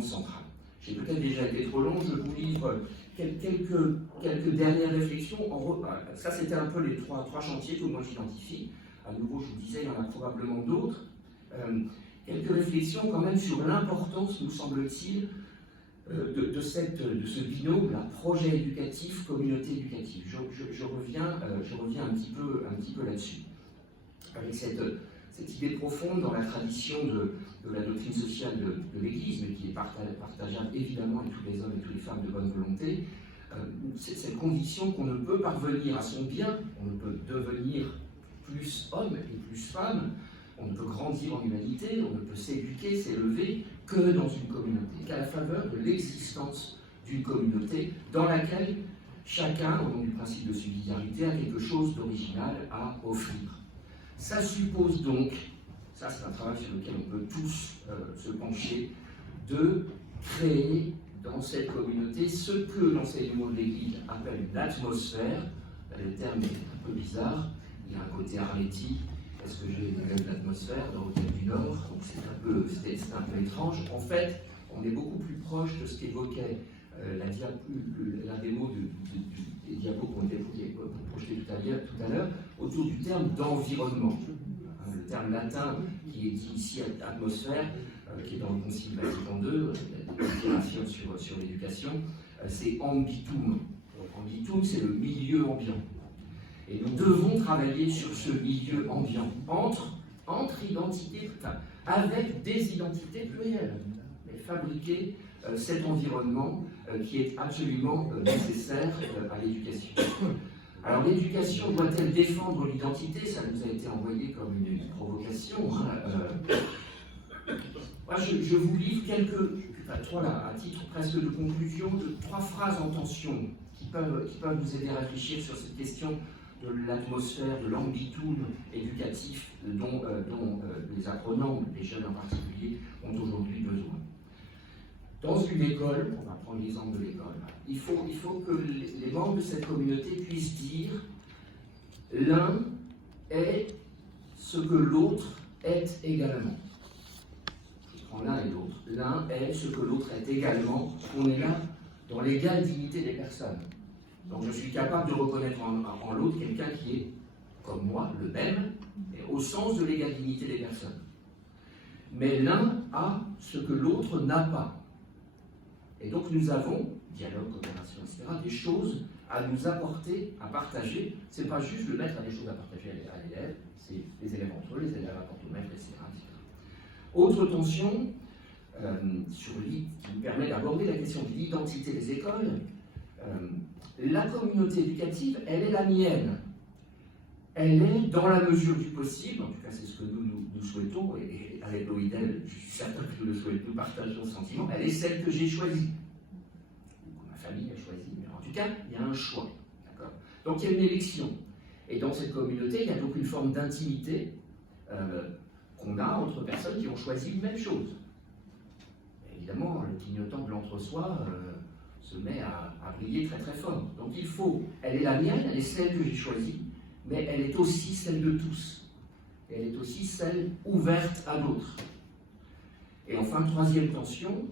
central. J'ai peut-être déjà été trop long, je vous livre quelques dernières réflexions. Ça, c'était un peu les trois chantiers que moi j'identifie. À nouveau, je vous disais, il y en a probablement d'autres. Quelques réflexions quand même sur l'importance, nous semble-t-il, de ce binôme, là, projet éducatif, communauté éducative. Je reviens un petit peu là-dessus. Avec cette idée profonde dans la tradition de la doctrine sociale de l'Église, mais qui est partageable évidemment avec tous les hommes et toutes les femmes de bonne volonté, c'est cette conviction qu'on ne peut parvenir à son bien, on ne peut devenir plus homme et plus femme, on ne peut grandir en humanité, on ne peut s'éduquer, s'élever que dans une communauté, qu'à la faveur de l'existence d'une communauté dans laquelle chacun, au nom du principe de subsidiarité, a quelque chose d'original à offrir. Ça suppose donc, ça c'est un travail sur lequel on peut tous se pencher, de créer dans cette communauté ce que l'enseignement de l'Église appelle une atmosphère. Le terme est un peu bizarre, il y a un côté Arletty. Est-ce que j'ai une atmosphère dans l'hôtel du Nord? Donc c'est un peu étrange. En fait, on est beaucoup plus proche de ce qu'évoquait la démo des diapos qui ont été projetés tout à l'heure, autour du terme d'environnement. Le terme latin qui est dit ici atmosphère, qui est dans le Concile Vatican II, la déclaration sur l'éducation, c'est ambitum. Donc, ambitum, c'est le milieu ambiant. Et nous devons travailler sur ce milieu ambiant, entre identités, enfin, avec des identités plurielles, mais fabriquer cet environnement qui est absolument nécessaire à l'éducation. Alors l'éducation doit-elle défendre l'identité? Ça nous a été envoyé comme une provocation. Moi, je vous livre à titre presque de conclusion, trois phrases en tension qui peuvent nous aider à réfléchir sur cette question de l'atmosphère, de l'ambitum éducatif dont les apprenants, les jeunes en particulier, ont aujourd'hui besoin. Dans une école, on va prendre l'exemple de l'école, il faut que les membres de cette communauté puissent dire l'un est ce que l'autre est également. Je prends l'un et l'autre. L'un est ce que l'autre est également. On est là dans l'égale dignité des personnes. Donc je suis capable de reconnaître en l'autre quelqu'un qui est, comme moi, le même, au sens de l'égale dignité des personnes. Mais l'un a ce que l'autre n'a pas. Et donc nous avons, dialogue, coopération, etc., des choses à nous apporter, à partager. Ce n'est pas juste le maître a des choses à partager à l'élève, c'est les élèves entre eux, les élèves apportent au maître, etc. Autre tension qui nous permet d'aborder la question de l'identité des écoles. La communauté éducative, elle est la mienne. Elle est, dans la mesure du possible, en tout cas c'est ce que nous souhaitons, et avec Loïdel, je suis certain que nous partageons ce sentiment, elle est celle que j'ai choisie, ou que ma famille a choisie, mais en tout cas, il y a un choix. Donc il y a une élection. Et dans cette communauté, il y a donc une forme d'intimité qu'on a entre personnes qui ont choisi une même chose. Et évidemment, le clignotant de l'entre-soi se met à briller très très fort. Donc elle est la mienne, elle est celle que j'ai choisie, mais elle est aussi celle de tous. Et elle est aussi celle ouverte à d'autres. Et enfin, troisième tension,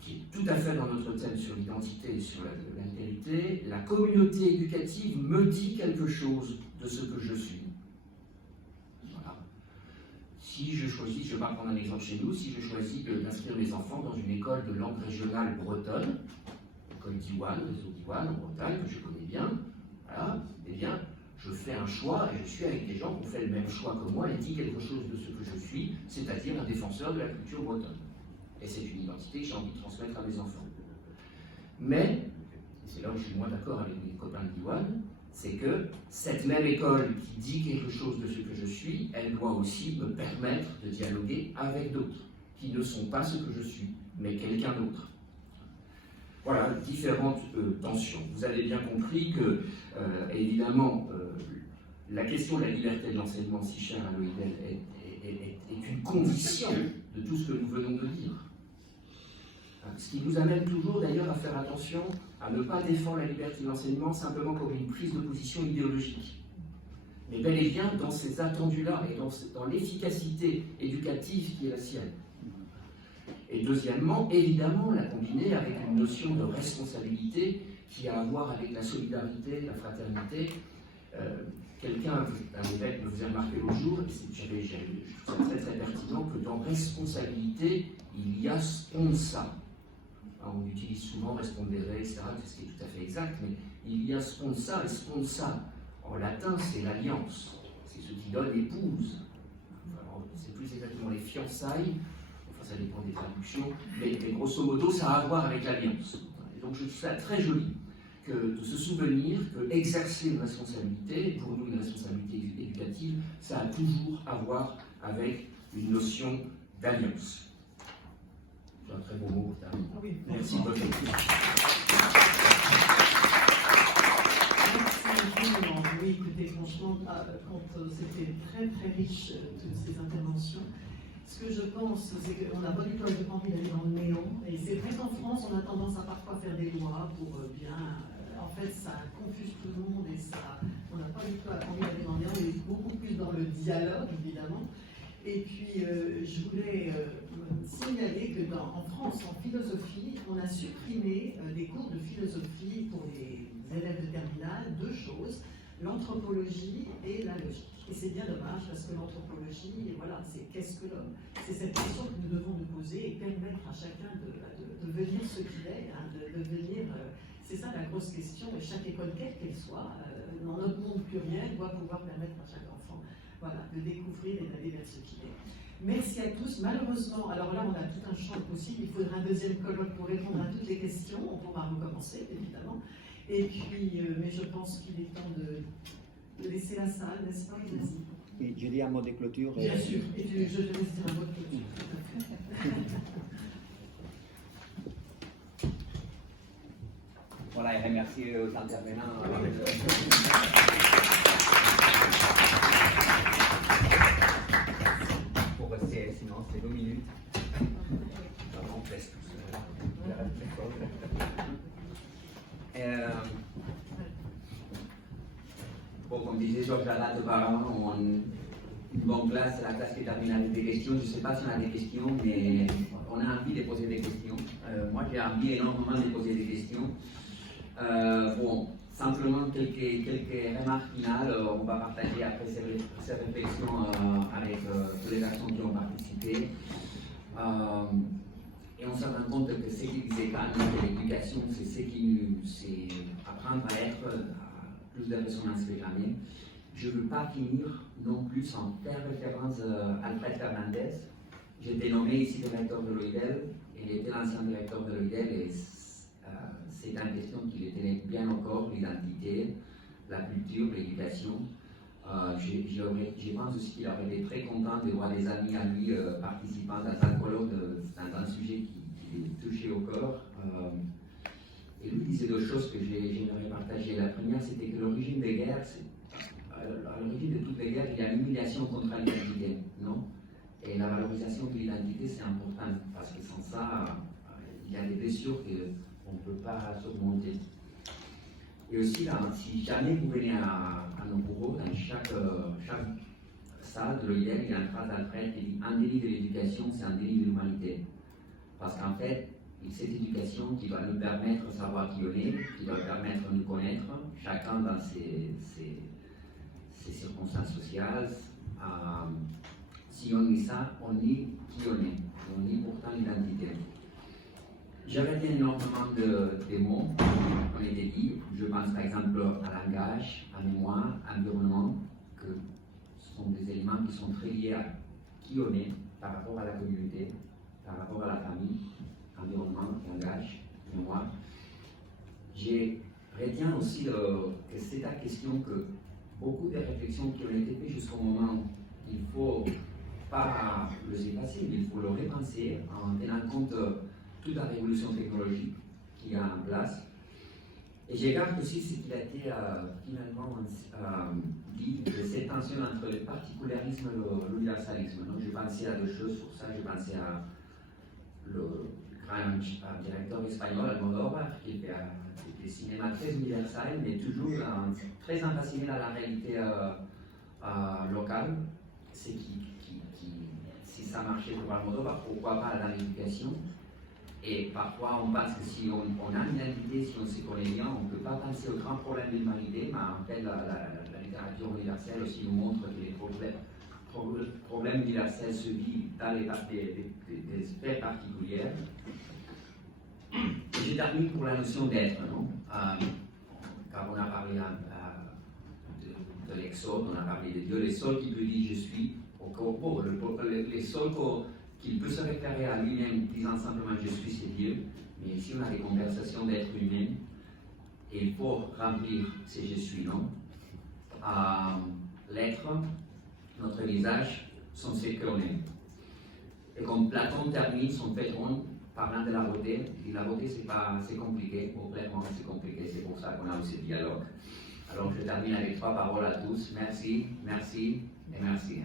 qui est tout à fait dans notre thème sur l'identité et sur l'altérité, la communauté éducative me dit quelque chose de ce que je suis. Voilà. Si je choisis, je vais pas prendre un exemple chez nous, si je choisis d'inscrire mes enfants dans une école de langue régionale bretonne, comme Diwan, réseau Diwan en Bretagne, que je connais bien, voilà, eh bien, je fais un choix et je suis avec des gens qui ont fait le même choix que moi et dit quelque chose de ce que je suis, c'est-à-dire un défenseur de la culture bretonne. Et c'est une identité que j'ai envie de transmettre à mes enfants. Mais, et c'est là où je suis moins d'accord avec mes copains de Diwan, c'est que cette même école qui dit quelque chose de ce que je suis, elle doit aussi me permettre de dialoguer avec d'autres, qui ne sont pas ce que je suis, mais quelqu'un d'autre. Voilà, différentes tensions. Vous avez bien compris que, évidemment, la question de la liberté de l'enseignement, si chère à Loïdel, est une condition de tout ce que nous venons de dire. Ce qui nous amène toujours d'ailleurs à faire attention à ne pas défendre la liberté de l'enseignement simplement comme une prise de position idéologique, mais bel et bien dans ces attendus-là et dans l'efficacité éducative qui est la sienne. Et deuxièmement, évidemment, la combiner avec une notion de responsabilité qui a à voir avec la solidarité, la fraternité. Quelqu'un, un évêque me faisait remarquer l'autre jour, et je trouve ça très très pertinent, que dans responsabilité, il y a sponsa. On utilise souvent respondere, etc., ce qui est tout à fait exact, mais il y a sponsa, et sponsa, en latin, c'est l'alliance. C'est ce qui donne épouse. Alors, c'est plus exactement les fiançailles, enfin ça dépend des traductions, mais grosso modo, ça a à voir avec l'alliance. Et donc je trouve ça très joli de se souvenir que exercer une responsabilité, pour nous une responsabilité éducative, ça a toujours à voir avec une notion d'alliance. C'est un très beau mot pour terminer. Oui, merci beaucoup. Merci infiniment. Oui, écoutez, franchement, c'était très très riche, toutes ces interventions. Ce que je pense, c'est qu'on n'a pas du tout envie d'aller dans le néant. Et c'est vrai qu'en France, on a tendance à parfois faire des lois pour bien. En fait, ça confuse tout le monde et ça, on n'a pas du tout envie d'aller dans le néant. On est beaucoup plus dans le dialogue, évidemment. Et puis, je voulais signaler que en France, en philosophie, on a supprimé des cours de philosophie pour les élèves de terminale, deux choses, l'anthropologie et la logique. Et c'est bien dommage parce que l'anthropologie, voilà, c'est qu'est-ce que l'homme? C'est cette question que nous devons nous poser et permettre à chacun de devenir ce qu'il est, hein, de devenir. C'est ça la grosse question, et chaque école, quelle qu'elle soit, dans notre monde pluriel, doit pouvoir permettre à chaque enfant, voilà, de découvrir et d'aller vers ce qu'il est. Merci à tous. Malheureusement, alors là, on a tout un champ possible. Il faudra un deuxième colloque pour répondre à toutes les questions. On pourra recommencer, évidemment. Et puis, mais je pense qu'il est temps de laisser la salle, n'est-ce pas, Ignacy? Et je dis un mot de clôture. Bien sûr. Et je te laisse dire un mot de clôture. Voilà, et remercier aux intervenants. Pour rester, sinon c'est 2 minutes. On reste tous. Bon, comme disait Georges Lalat auparavant, une bonne classe, c'est la classe qui termine avec des questions. Je ne sais pas si on a des questions, mais on a envie de poser des questions. Moi, j'ai envie énormément de poser des questions. Bon, simplement quelques remarques finales. On va partager après ces réflexions avec tous les personnes qui ont participé. Et on se rend compte que ce qui disait quand même que l'éducation, c'est apprendre à être à plus de résonance que jamais. Je ne veux pas finir non plus sans faire référence à Alfred Fernandez. J'étais nommé ici directeur de l'OIDEL, il était l'ancien directeur de l'OIDEL et c'est une question qu'il était bien encore, l'identité, la culture, l'éducation. Je pense aussi qu'il aurait été très content de voir des amis à lui participant dans un colloque, dans un sujet qui est touché au corps. Et lui disait deux choses que j'aimerais partager. La première, c'était que l'origine des guerres, à l'origine de toutes les guerres, il y a l'humiliation contre l'identité, non? Et la valorisation de l'identité, c'est important, parce que sans ça, il y a des blessures qu'on ne peut pas surmonter. Et aussi, là, si jamais vous venez à nos bureaux, dans chaque salle de l'OIDEL, il y a une phrase d'Alfred qui dit « Un délit de l'éducation, c'est un délit de l'humanité ». Parce qu'en fait, cette éducation qui va nous permettre de savoir qui on est, qui va permettre de nous connaître, chacun dans ses circonstances sociales. Si on est ça, on est qui on est. On est pourtant l'identité. J'ai retenu énormément de mots qu'on a dit. Je pense par exemple à langage, à mémoire, à environnement, que ce sont des éléments qui sont très liés à qui on est par rapport à la communauté, par rapport à la famille, environnement, langage, mémoire. J'ai retenu aussi que c'est la question que beaucoup de réflexions qui ont été faites jusqu'au moment où il ne faut pas les effacer, mais il faut le repenser en tenant compte de toute la révolution technologique qu'il y a en place. Et je regarde aussi ce qu'il a été finalement dit de cette tension entre le particularisme et l'universalisme. Donc je pensais à deux choses sur ça. Je pensais à le grand directeur espagnol Almodóvar qui fait des cinémas très universels, mais toujours très enraciné dans la réalité locale. C'est si ça marchait pour Almodóvar, pourquoi pas dans l'éducation? Et parfois, on pense que si on a une identité, si on se connaît bien, on ne peut pas penser aux grands problèmes de l'humanité, mais en fait, la littérature universelle aussi nous montre que les problèmes universels se vivent dans des sphères particulières. Et je termine pour la notion d'être, non? Car on a parlé de l'exode, on a parlé de Dieu, le seul qui peut dire je suis, au corps, les seuls qu'il peut se référer à lui-même disant simplement je suis, c'est Dieu. Mais ici on a des conversations d'être humain et il faut remplir ces je suis, non? L'être, notre visage, sont ce qu'on est. Et comme Platon termine son Phaédron parlant de la beauté, il dit la beauté c'est compliqué, complètement c'est compliqué, c'est pour ça qu'on a aussi le dialogue. Alors je termine avec 3 paroles à tous, merci, merci et merci.